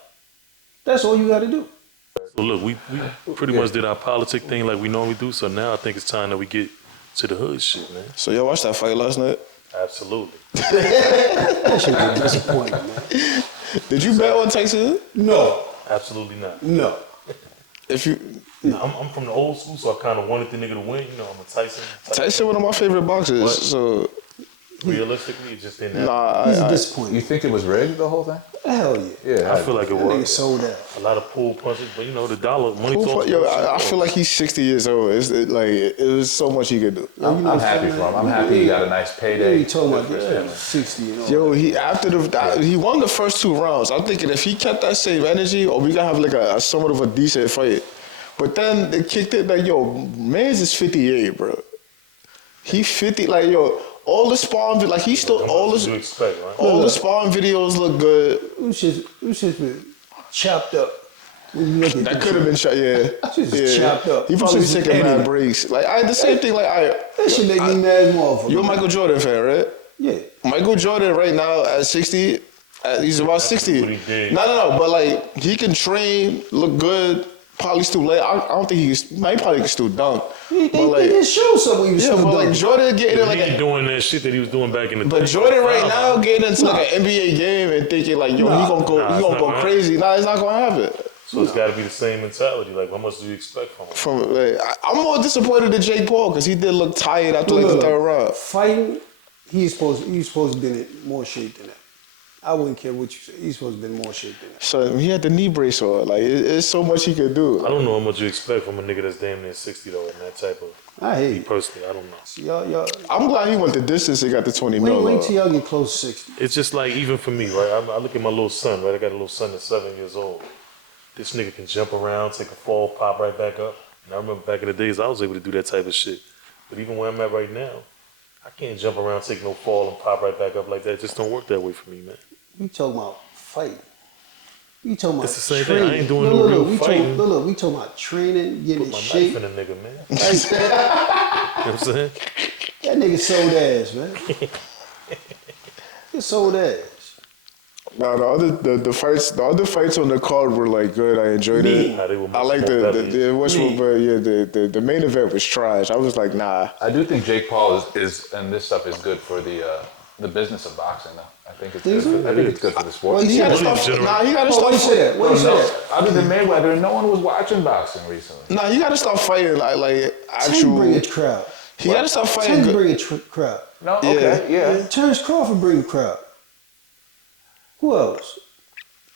That's all you got to do. So look, we pretty much did our politic thing like we normally do. So now I think it's time that we get to the hood shit, man. So y'all watched that fight last night? Absolutely. That shit was disappointing, man. Did you bet on Tyson? No. Absolutely not. No. If you I'm from the old school, so I kind of wanted the nigga to win. You know, I'm a Tyson. Tyson, one of my favorite boxers. What? So realistically, it just didn't happen. Nah, He's a You disappointment. think it was rigged, the whole thing? Hell yeah. Yeah. I feel like it That nigga was sold out. a lot of pull punches, but you know the dollar money talks. Yo, I feel like he's 60 years old. It was so much he could do. I'm happy for him. I'm happy he got a nice payday. He talking about 60 and all. Yo, he won the first 2 rounds. I'm thinking if he kept that same energy, or we gonna have like a somewhat of a decent fight. But then they kicked it like, yo, man's is 58, bro. He 50, like, yo, all the sparring, like he still all you expect, right? all the sparring videos look good. Usyk been chopped up. When you look at That this could have been shot, yeah. Just chopped up. He probably be Just taking mad idiot. breaks. Like I the same thing. Like That shit make me mad as motherfucker. you're a Michael Jordan fan, right? Yeah. Michael Jordan right now at 60, he's about 60. what he did. No, but like he can train, look good. Probably still late. I don't think he probably can still dunk. They But like, just showed something he was yeah, still but like doing. Jordan getting in He like ain't doing that shit that he was doing back in the day. but Jordan right now getting into like an NBA game and thinking like, yo, he gonna Nah, it's go not gonna crazy. Nah, it's not gonna happen. So it's got to be the same mentality. Like, how much do you expect from him? From like, I'm more disappointed in Jake Paul because he did look tired after like the 3rd round. Fighting, he's supposed to be in more shape than that. I wouldn't care what you say. He's supposed to be in more shape than that. So he had the knee brace on. Like it's so much he could do. I don't know how much you expect from a nigga that's damn near 60 though, and that type of. I hate Me you. personally, I don't know. See, y'all, I'm glad he went the distance and got the 20 mil. wait till y'all get close to 60. It's just like even for me, right? I look at my little son, right? I got a little son that's 7 years old. This nigga can jump around, take a fall, pop right back up. And I remember back in the days, I was able to do that type of shit. But even where I'm at right now, I can't jump around, take no fall, and pop right back up like that. It just don't work that way for me, man. We talking about fighting. We talking about It's the same training. thing. I ain't doing no real we fighting. Look, we talking about training, getting Put in my shape. knife in a nigga, man. You Like, know what I'm saying? that nigga sold ass, man. He sold ass. No, the other fights on the card were like good. I enjoyed it. Nah, they were I like much more better. the main event was trash. I was like, nah. I do think Jake Paul is and this stuff is good for the business of boxing, though. I think it's Think good. so? I think it's good for the sport. Well, He gotta Money stop. general. Nah, he gotta Why you stop. say that? Why you say that? Other than Mayweather, no one was watching boxing recently. Nah, he gotta stop fighting like Tank bring a actual. crowd. He gotta stop fighting Tank good. bring a crowd. No, okay, yeah. Terrence Crawford bring a crowd. Who else?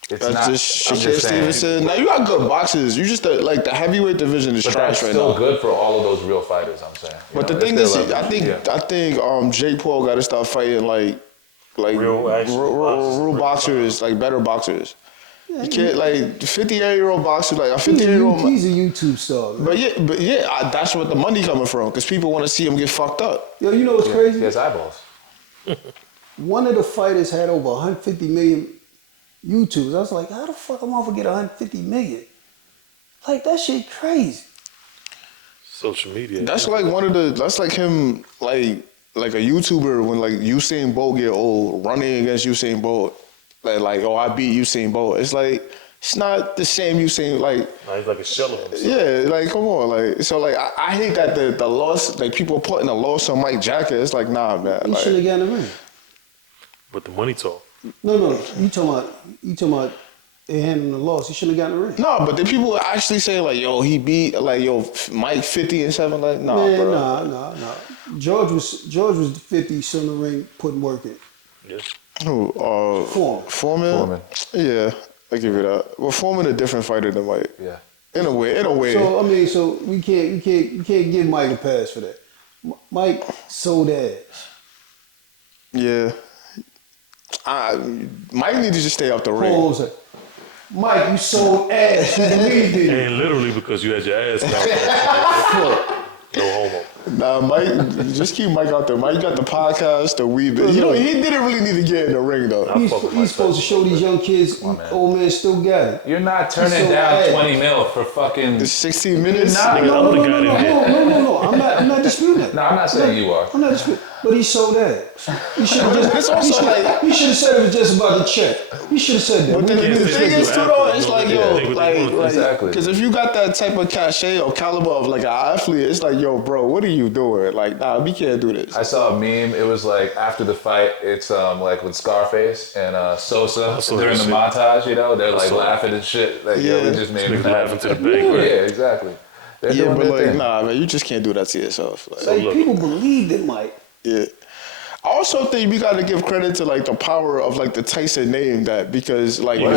It's That's not. just I'm Shakur just saying, Stevenson. Now you got good boxers. You just like the heavyweight division is but trash that's right still now. good for all of those real fighters. I'm saying. You But know, the thing it's is, their I leverage. think Jake Paul got to stop fighting like Real actual real boxers, like better boxers. You can't like 58-year-old boxer, like a 58-year-old. He's a YouTube star, man. But yeah, that's what the money coming from because people want to see him get fucked up. Yo, you know what's Yeah, crazy? he has eyeballs. One of the fighters had over 150 million YouTubes. I was like, how the fuck am I gonna get 150 million? Like, that shit crazy. Social media. That's like that's like him like a YouTuber when like Usain Bolt get old running against Usain Bolt. Like oh, I beat Usain Bolt. It's like it's not the same Usain like. Nah, he's like a shell of himself. Yeah, like come on, like so like I hate that the loss like people putting a loss on Mike Jacket. It's like nah, man. He should have Like, gotten the ring. But the money talk. No, you talking about it handling the loss. He shouldn't have gotten the ring. no, but the people actually say like yo he beat like yo Mike 50-7 like nah, Man, bro. nah. George was 50, still in the ring, putting work in. Yeah. Who? Foreman. Yeah, I give you that. Well, Foreman a different fighter than Mike. Yeah. In a way. So I mean, so we can't give Mike a pass for that. Mike sold ass. Yeah. Mike needs to just stay off the ring. Paul was like, Mike, you sold ass. You believed in it. And literally because you had your ass down. No homo. Nah, Mike, just keep Mike out there. Mike got the podcast, the weed. You know, he didn't really need to get in the ring though. I fuck with He's supposed to show these young kids, old man still got it. You're not turning So down ass. 20 mil for fucking. The 16 minutes. Nah, Nigga, I'm the guy that did. No. I'm not disputing that. No, I'm not saying you are. I'm not disputing. But he sold ass. He should have It's also like- he should have said it was just about the check. He should have said that. But the can't thing say is you too have though, to. it's You like know, yo, think what they want. Exactly. because if you got that type of cachet or caliber of like an athlete, it's like yo, bro, what are you doing? Like, nah, we can't do this. I saw a meme. It was like after the fight. It's like with Scarface and Sosa saw during that the shit. montage. You know, they're like saw laughing and shit. Like Yeah. yo, we just made Niggas him laughing to the laugh. bank, Yeah, right? exactly. They're Yeah, doing but their like, thing. nah, man, you just can't do that to yourself. Like, Like look. people believed in Mike. yeah. I also think we got to give credit to like the power of like the Tyson name that because like Yeah,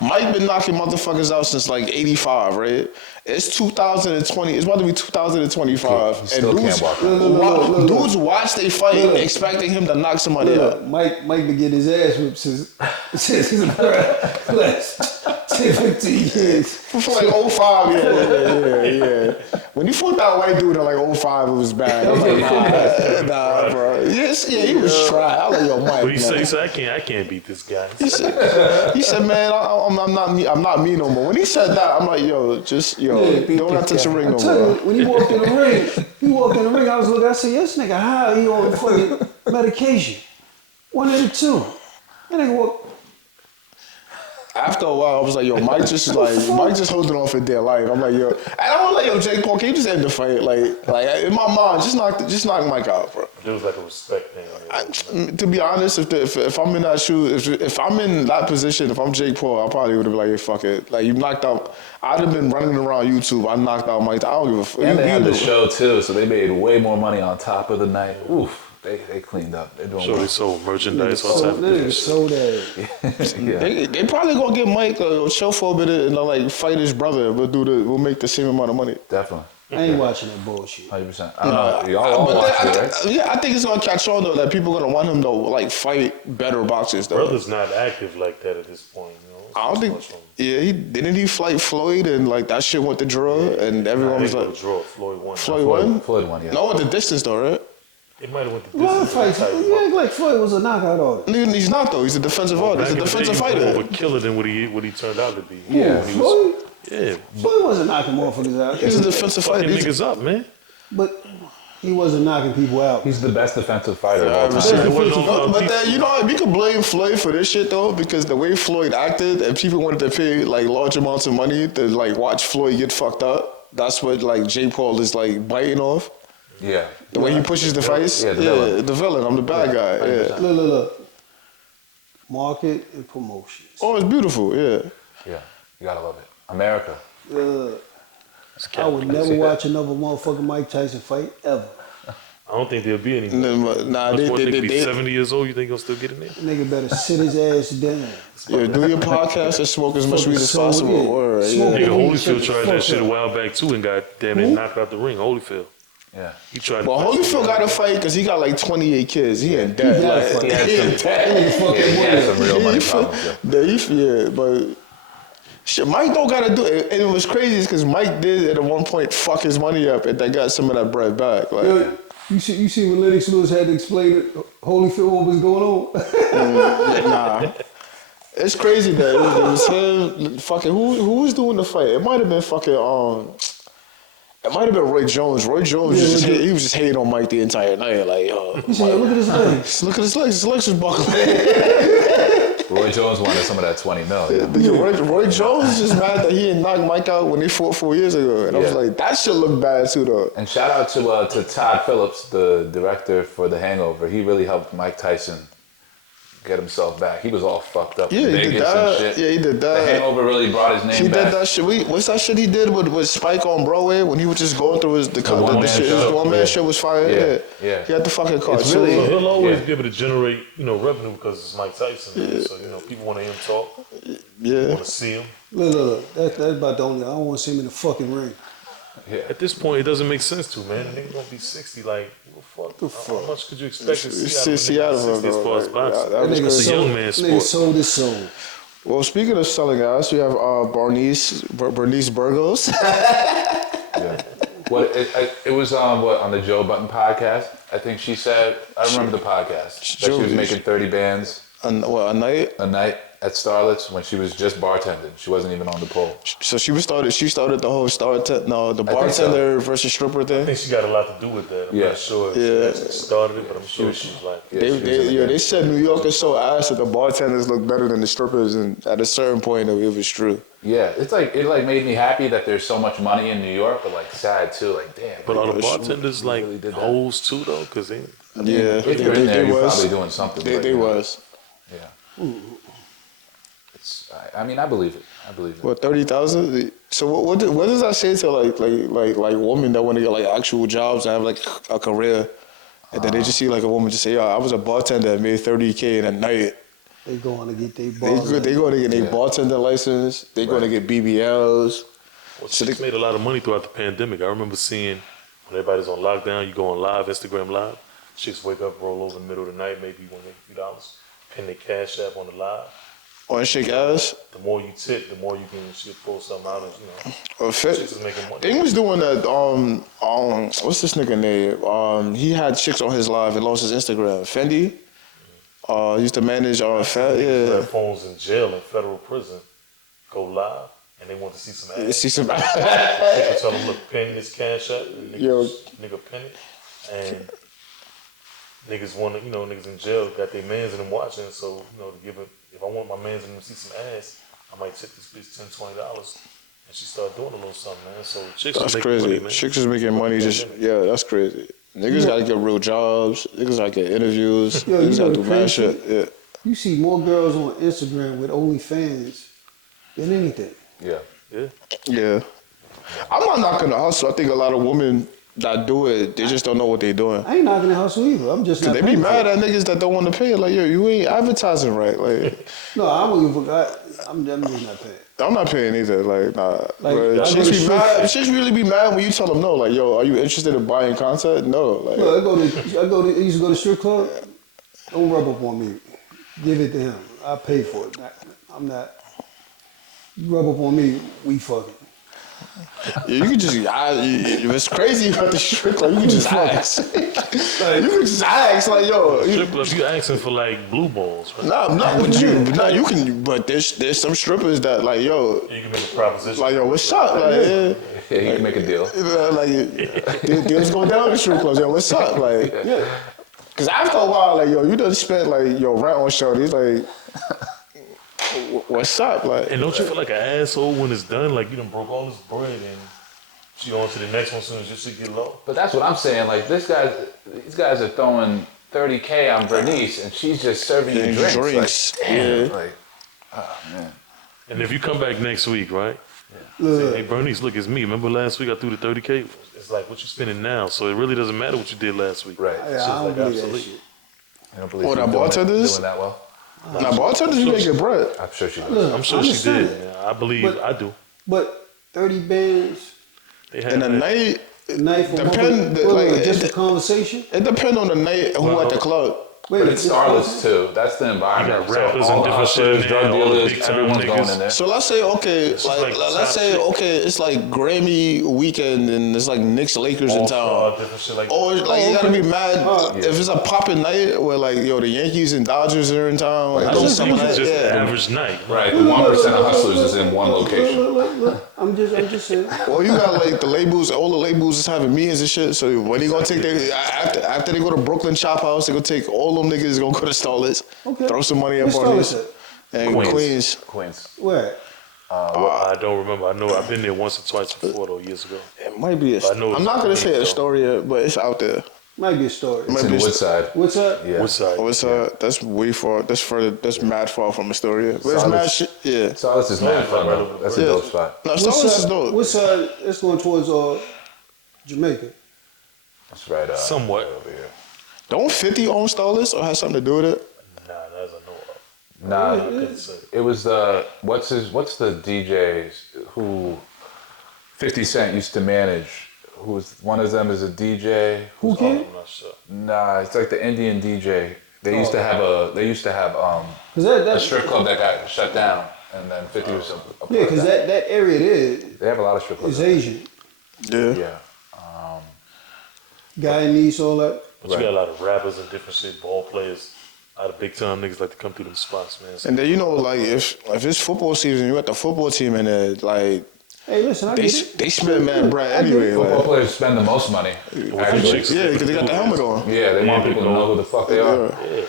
Mike been knocking motherfuckers out since like '85, right? It's 2020. It's about to be 2025, and still dudes, can't walk out. dudes watch they fight expecting him to knock somebody out. Mike been getting his ass whipped since his last 10, 15 years. For like 05, yeah. When he fought that white dude in like 05, it was bad. I was like, nah, bro. Yes, yeah, he was trying. I was like, yo, Mike, What he man. say? I can't beat this guy. He said, man, I'm not me no more. When he said that, I'm like, yo, just, don't have to touch the ring no tell you, more. when he walked in the ring, I was looking, I said, this nigga high, he on fucking medication. One of the two. That nigga walk. After a while, I was like, yo, Mike just holding on for dear life. I'm like, yo, and I was like, yo, Jake Paul, can you just end the fight? Like in my mind, just knock Mike out, bro. There was like a respect thing. To be honest, if I'm in that shoe, if I'm in that position, if I'm Jake Paul, I probably would have been like, hey, fuck it. Like you knocked out. I'd have been running around YouTube. I knocked out Mike. I don't give a fuck. And they had the show too, so they made way more money on top of the night. Oof. They cleaned up. They're doing Sure, they well. sold merchandise, all type of Nigga shit. sold that. Yeah. They probably gonna get Mike a show for a bit and like fight his brother. We'll make the same amount of money. Definitely. I ain't watching that bullshit. 100%. I don't know. Y'all all But watch I it, right? I think it's gonna catch on though that people gonna want him to like fight better boxers though. Brother's not active like that at this point. You know? I don't think. Yeah, he fight Floyd and like that shit went to draw and everyone was like, draw. Floyd won. Floyd won. Floyd won, yeah. No, with the distance though, right? It might have went to A lot of distance. fights. You act like Floyd was a knockout artist. Nigga, he's not though. He's a defensive artist. He's a defensive More fighter. of a killer than what he turned out to be. Yeah. When he was, Floyd? yeah. Floyd wasn't knocking motherfuckers out. He's a defensive Fucking fighter. niggas up, man. But he wasn't knocking people out. He's the best defensive fighter of all I've time. seen There it. wasn't no But deep- then, you know, we could blame Floyd for this shit though, because the way Floyd acted and people wanted to pay like large amounts of money to like watch Floyd get fucked up. That's what like J. Paul is like biting off. Yeah. The way he pushes the fights. Yeah, the villain. the villain. I'm the bad guy. Yeah. Look. Market and promotions. Oh, it's beautiful. Yeah. Yeah. You gotta love it. America. I would never watch another motherfucking Mike Tyson fight ever. I don't think there'll be any. Nah, They be they 70 years old. You think he'll still get in there? Nigga better sit his ass down. yeah, do your podcast and smoke as much weed as So, possible. yeah. Or, Smoke yeah. Nigga, weed, Holyfield shut the tried fuck that shit a up. while back too and got damn near knocked out the ring. Holyfield. Yeah. He tried. Well, Holyfield got to fight because he got like 28 kids. He ain't dead. gotta Like, fight. He had some, Fucking he had some real money he- problems. Yeah. yeah, but shit, Mike don't gotta do it. And it was crazy because Mike did at one point fuck his money up and they got some of that bread back. Like, Yo, you see when Lennox Lewis had to explain it, Holyfield what was going on? nah. It's crazy that it was him. Fucking who was doing the fight? It might have been fucking It might have been Roy Jones. Roy Jones he was just hating on Mike the entire night. Like, He said, yo, look at his legs. look at his legs. His legs was buckling. Roy Jones wanted some of that 20 mil. Yeah. Roy Jones is just mad that he didn't knock Mike out when they fought 4 years ago. And I was Yeah. like, that shit look bad too, though. And shout out to Todd Phillips, the director for The Hangover. He really helped Mike Tyson get himself back. He was all fucked up Yeah, in he did Vegas that. and shit. Yeah, he did that. The Hangover really brought his name He back. did that shit. What's that shit he did with Spike on Broadway when he was just going through the one-man shit? show. His one-man Yeah. show was fire. Yeah, Yeah. yeah. He had the fucking It's cartoon. really- He'll always Yeah. be able to generate, revenue because it's Mike Tyson. Man. So people want to hear him talk. Yeah. Want to see him. Look. That's about the only. I don't want to see him in the fucking ring. At this point, it doesn't make sense to, man. The nigga gonna be 60. Like, what the fuck? How much could you expect to see out of a nigga 60 as far as boxing? That was Nigga crazy. It's a young man Nigga sport. sold his soul. Well, speaking of selling ass, we have Bernice Burgos. Yeah. What it was on the Joe Button podcast. I think she said, I remember the podcast, that she was making 30 bands A night. a night at Starlet's when she was just bartending. She wasn't even on the pole. So she started the whole the think so. bartender versus stripper I thing. think she got a lot to do with that. I'm Yeah. not sure if Yeah. she actually started it, but I'm sure she's like, Yeah, she was in the They band. said New York is so ass that the bartenders look better than the strippers, and at a certain point, it was true. Yeah, it made me happy that there's so much money in New York, but like sad too. Like damn. but are the She bartenders like really did that. hoes too though? Because they Yeah, If you're in there, you're was. probably doing something. They, but, they you know, was. Yeah. I mean, I believe it. I believe it. What 30,000? So what does that say to like women that want to get like actual jobs and have like a career? And then they just see like a woman just say, "Yo, I was a bartender and made $30K in a night." They going to get their balls. They going to get their bartender license. They going to get BBLs. Well, chicks made a lot of money throughout the pandemic. I remember seeing when everybody's on lockdown, you go on live, Instagram live. Chicks wake up, roll over in the middle of the night, maybe want to make a few dollars, pin their cash app on the live. On shake ass. The more you tip, the more you can she'll pull something out and Chicks is making money. They was doing that. What's this nigga name? He had chicks on his live and lost his Instagram. Fendi. He used to manage Fat. Yeah. Their phones in jail in federal prison go live and they want to see some ass. See some. They tell them, look, pin this cash app. And nigga pin it. And niggas want to, niggas in jail got their mans in them watching. So, to give it, if I want my mans in them to see some ass, I might tip this bitch $10, $20. And she start doing a little something, man. So chicks That's are making crazy. money, man. Chicks is making money. That's crazy. Niggas gotta get real jobs. Niggas gotta get interviews. Yo, Niggas you know gotta do the mad crazy shit. Yeah. You see more girls on Instagram with OnlyFans than anything. Yeah. Yeah. I'm not knocking the hustle. I think a lot of women that do it, they just don't know what they're doing. I ain't knocking the hustle either. I'm just not They be paying mad for it. at niggas that don't want to pay. Like, yo, you ain't advertising right. Like, No, I don't give a fuck. I'm just not paying. I'm not paying either. Like, nah. Like, But I chicks go to be strip- mad. Chicks really be mad when you tell them no. Like, yo, are you interested in buying content? No. Like, I used to go to strip club. Don't rub up on me. Give it to him. I pay for it. I'm not. You rub up on me, we fucking. you can just, if it's crazy about the strip club, you can just ask. Like, you can just ask, like, yo. Strip club, you asking for like blue balls, right? Nah, not with you. Nah, you can, but there's some strippers that, like, yo, You can make a proposition. like, yo, what's up? Like, yeah. Yeah, you can make a deal. Like, deals go down the strip clubs. Yo, what's up? Like, yeah. Cause after a while, like, yo, you done spent like your rent on shorties. Like, what's up? Like, And don't you feel like an asshole when it's done? Like you done broke all this bread and she on to the next one as soon as your shit get low. But that's what I'm saying. Like these guys are throwing $30K on Bernice, and she's just serving you drinks. Like, damn, Yeah. like, oh man. And if you come back next week, right? Say, hey Bernice, look, it's me. Remember last week I threw the 30K? It's like what you spending now. So it really doesn't matter what you did last week. Right. Yeah, I don't believe that shit. You don't believe Oh, she's that doing bartenders? that well? now bartenders be making bread. I'm sure she does. Look, I'm sure I she understand did. that. Yeah, I believe But- I do. But 30 bands, They had And the that. night, night for Depend- just a it- conversation. it depends on the night and who at the club. Wait, But it's just starlets too. That's the environment. You got rappers all and the different shit hustlers, in drug there, all the dealers, big time everyone's going niggas. in there. So let's say okay, It's like let's top say shit. okay, it's like Grammy weekend and it's like Knicks Lakers in All-Star, town. different shit like Or that. like you gotta be mad if it's a popping night where like yo the Yankees and Dodgers are in town. Like, I those don't some think of it's that, just an yeah. average night. Right. The 1% of hustlers is in one location. Look. I'm just saying. Well, you got like the labels, all the labels is having meetings and shit. So when they gonna take their after they go to Brooklyn Chop House, they gonna take all them niggas gonna go to Starlets, Okay. throw some money Where's up on Starlets these at? and Queens. Queens. Queens. Where? I don't remember. I know I've been there once or twice before though, years ago. It might be. I know I'm not gonna it's say a Queens, story yet, but it's out there. Might be a story. Might It's in be a Woodside. What's up? Yeah. Woodside. Oh, it's that's way far. That's further. That's mad far from Astoria. But it's Starlets. mad shit. Yeah. Starlets is mad fun right though. over That's the a bridge. dope spot. No, Starlets is dope. Woodside, it's going towards Jamaica. That's right. Somewhat. Over here. Don't 50 own Starlets or have something to do with it? Nah, as I know of. Nah, I couldn't say. it was what's the DJs who 50 Cent used to manage? Who's one of them is a DJ. Who Oh, can? I'm not sure. Nah, it's like the Indian DJ. They used to have Cause a that strip club that got shut down, and then 50 was a part yeah, of cause that area there They have a lot of strip clubs. is Asian. Yeah. Yeah. Guyanese, all that. But you got a lot of rappers and different shit, ball players. A lot of big time niggas like to come through them spots, man. So And then you know, like if it's football season, you got the football team in there. Like Hey, listen, I they get it. they spend mad bread I get anyway. it. Football Like, players spend the most money. Actually. chicks- yeah, because they got the helmet on. Yeah, they want Yeah, people to they know who the fuck they are. Yeah.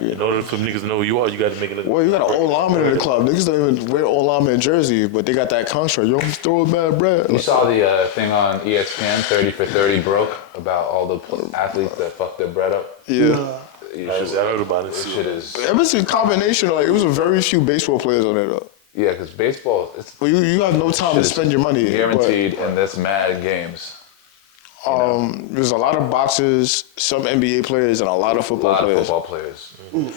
yeah. In order for niggas to know who you are, you got to make it look. Well, you got an old lineman in the club. Niggas don't even wear old lineman jersey, but they got that contract. Yo, he's throwing bad bread. You saw the thing on ESPN, 30 for 30 broke, about all the athletes that fucked their bread up. Yeah. You I should- heard about it. This shit is, It was a combination. Like it was a very few baseball players on there though. yeah, because baseball, it's Well, you have no time to spend your money. guaranteed, and that's mad games. There's a lot of boxers, some NBA players, and a lot of A football lot of players. football players.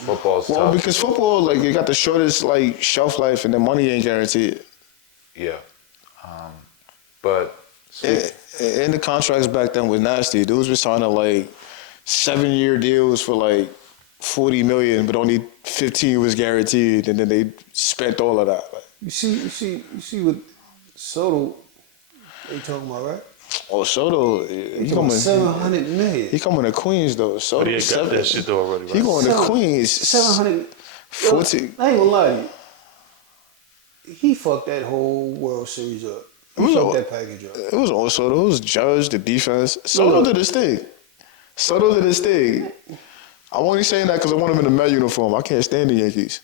Football's Well, tough. because football, like, you got the shortest like shelf life, and the money ain't guaranteed. Yeah. But And the contracts back then was nasty. Dudes were signing like 7-year deals for like $40 million, but only 15 was guaranteed, and then they spent all of that. Like, You see what Soto they talking about, right? oh, Soto, he coming. 700 million. He coming to Queens though. Soto, But he ain't got that shit though already, right? He going to Queens. 700. 14. I ain't gonna lie to you. He fucked that whole World Series up. He was fucked all- that package up. It was all Soto. It was Judge, the defense. Soto did his thing. Soto did his thing. I'm only saying that because I want him in a Met uniform. I can't stand the Yankees.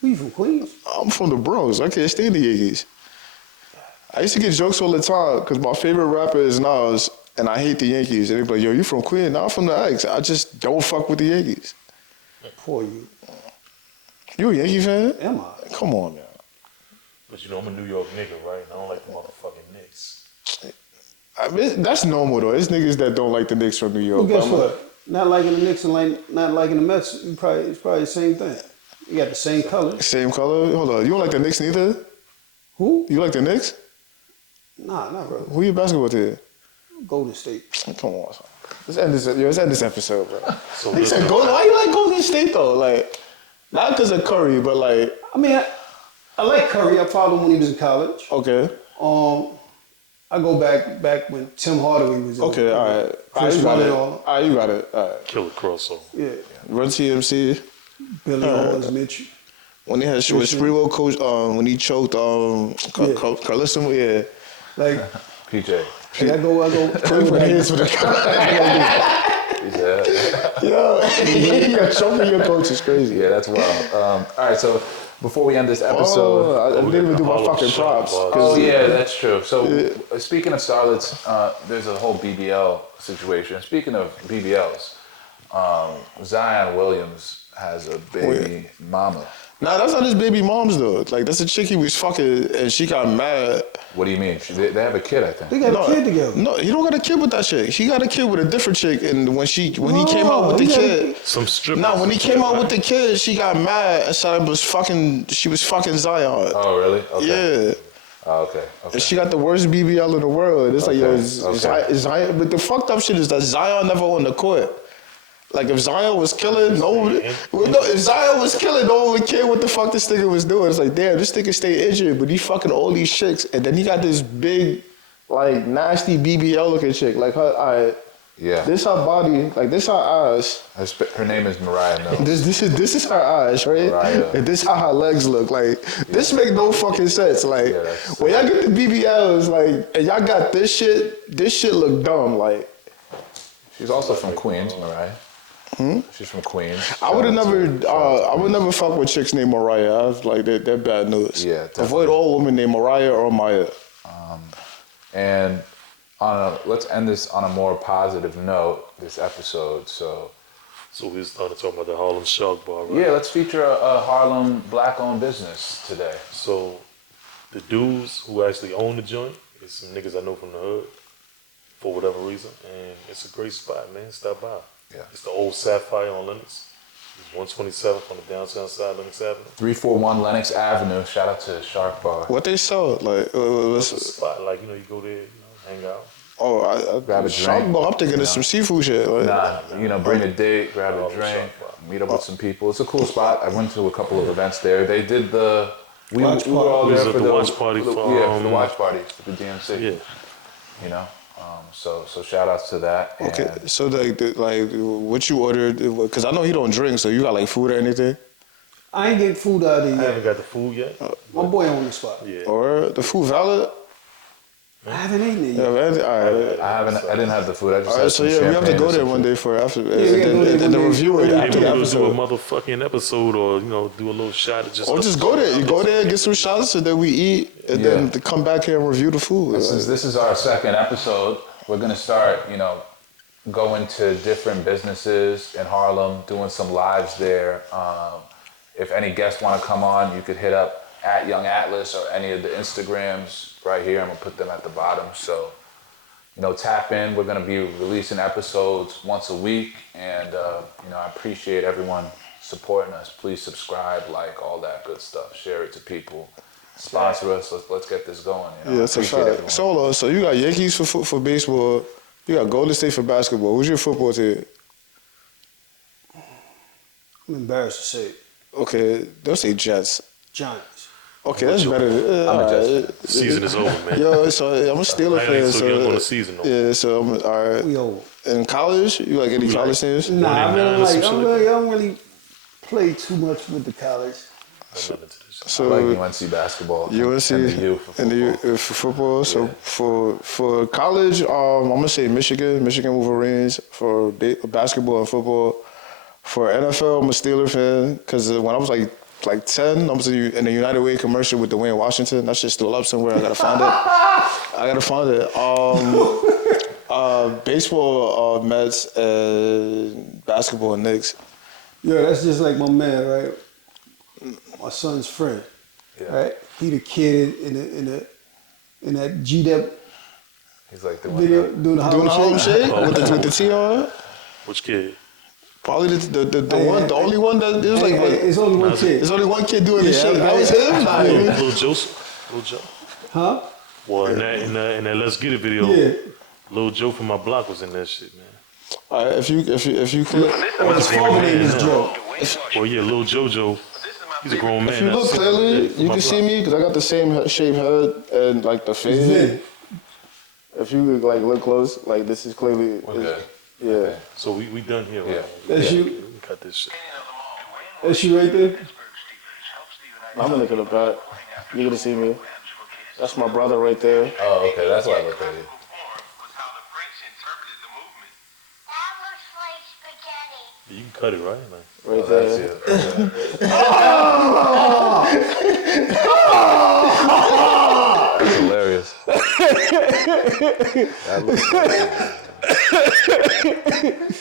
Who you from Queens? I'm from the Bronx. I can't stand the Yankees. I used to get jokes all the time because my favorite rapper is Nas, and I hate the Yankees. And they be like, yo, you from Queens? No, I'm from the X. I just don't fuck with the Yankees. Poor you. You a Yankee fan? Am I? Come on, man. But you know, I'm a New York nigga, right? And I don't like the motherfucking Knicks. I mean, that's normal, though. There's niggas that don't like the Knicks from New York. Well, guess I'm like, what? Not liking the Knicks and not liking the Mets, it's probably the same thing. You got the same colors. Same color? Hold on. You don't like the Knicks neither? Who? You like the Knicks? Nah, not really. Who your basketball team? Golden State. Come on, son. Let's end this episode, bro. So He said, listen, why you like Golden State though? Like, not because of Curry, but like, I mean, I like Curry. I followed him when he was in college. okay, I go back when Tim Hardaway was in. okay, all right. Chris you got it. Wall. All right, you got it. All right. killer crossover. Yeah. Run TMC. Billy Owens, Mitch. When he had with Sprewell coach, when he choked Carlison, yeah. Like, PJ. I go. Put hands for the He said, Yo, yeah, choking your coach is crazy. yeah, that's wild. All right, so before we end this episode. Oh, I didn't even do my Harlem fucking props. Shot, Oh yeah, that's true. So speaking of starlets, there's a whole BBL situation. Speaking of BBLs, Zion Williams has a baby mama. Nah, that's not his baby mom's though. Like that's a chick he was fucking, and she got mad. What do you mean? They have a kid, I think. They got a kid together. No, he don't got a kid with that chick. He got a kid with a different chick, and when he came out with the he got a- kid, Some stripper. nah, when he came out with the kid, she got mad and said she was fucking Zion. Oh really? Okay. Yeah. Oh, okay. And she got the worst BBL in the world. It's like, yo, Okay. Zion, but the fucked up shit is that Zion never on the court. Like if Zion was killing, if Zion was killing, no one would care what the fuck this nigga was doing. It's like, damn, this nigga stay injured, but he fucking all these chicks, and then he got this big, like nasty BBL looking chick. Like her, alright, Yeah. this her body, like this her eyes. Her name is Mariah Mills. This is her eyes, right? Right. And this how her legs look. Like this make no fucking sense. Like Yeah, that's when y'all get the BBLs, like and y'all got this shit look dumb. Like She's also from Queens, Mariah. She's from Queens. I would have Shout out to- never, shout out to I would Queens. never fuck with chicks named Mariah. I was like they're bad news. Yeah, definitely. Avoid all women named Mariah or Maya. And let's end this on a more positive note, this episode. So we started talking about the Harlem Shark Bar, right? yeah, let's feature a Harlem black-owned business today. So the dudes who actually own the joint is some niggas I know from the hood for whatever reason, and it's a great spot, man. Stop by. Yeah. It's the old Sapphire on Lenox. It's 127th on the downtown side of Lenox Avenue. 341 Lenox Avenue. Shout out to Shark Bar. What they sell? Like It's a spot, like, you go there, hang out. Grab a Shark drink, Bar, I'm thinking of some seafood shit. Like, bring a date, grab a Harlem drink, Shark Bar. meet up with some people. It's a cool spot. I went to a couple of events there. They did the we were Watch all party. there Was it for the watch party for the, for, yeah, for the watch party for the DMC. Yeah. You know, so shout outs to that. okay, And so like what you ordered? Because I know he don't drink, so you got like food or anything, I ain't getting food out of I there haven't yet. got the food yet. My boy on the spot. Yeah. or the food valid? I haven't eaten it Yeah, yet. man, all right. I didn't have the food. I just All had right, so some yeah, we have to champagne go and there some one food. day for after, we gotta go there and one the day. review it Maybe after the we'll do a episode. motherfucking episode, or do a little shot of just. Or just go there. You go there, get some shots, and then we eat, and then to come back here and review the food. This is our second episode. We're gonna start, going to different businesses in Harlem, doing some lives there. If any guests want to come on, you could hit up @Young Atlas or any of the Instagrams right here. I'm gonna put them at the bottom. So tap in. We're gonna be releasing episodes once a week, and I appreciate everyone supporting us. Please subscribe, like, all that good stuff. Share it to people. Sponsor us. Let's get this going. Yeah, that's a Appreciate fact. everyone. So you got Yankees for baseball. You got Golden State for basketball. Who's your football team? I'm embarrassed to say it. Okay, don't say Jets. Giants. Okay, that's better. I'm a Jets fan. Season is over, man. Yo, so I'm a Steelers I ain't fan. so young on the season, though. Yeah, so I'm all right. We old. In college, you like any college teams? Nah, I Nah, really some like. shit I don't really play too much with the college. I'm not into this shit. I So like UNC basketball. UNC and the U for and the football. U for football. So for college, I'm gonna say Michigan Wolverines for basketball and football. For NFL, I'm a Steelers fan because when I was like 10, I was in the United Way commercial with Dwayne Washington. That shit's still up somewhere. I gotta find it. Baseball, Mets, and basketball, Knicks. Yeah, that's just like my man, right? My son's friend, Yeah. right? He the kid in that GDEP He's like the video one. doing the Doing the Harlem Harlem Shake. Shake with the T on it. Which kid? Probably the only one that it was like. It's only one kid. There's only one kid doing the Yeah, shake. That was him. Nah, Little Joseph. Little Joe. Huh? Well, in that Let's Get It video, Yeah. Little Joe from my block was in that shit, man. All right, if you click, Well, his father name is Joe. Well, yeah, Little JoJo. He's a grown man. if you look That's- clearly, from you my can see block. me because I got the same shaped head and like the It's fade. Vin. If you like look close, like this is clearly. We're good. Yeah. So we done here, right? Yeah. That's you. We got this shit. That's you right there. I'm gonna look at the back. You're gonna see me. That's my brother right there. Oh, okay. That's why I look at you. You can cut it, right? Like, Right Oh, that's there. you. That's hilarious. That looks like you.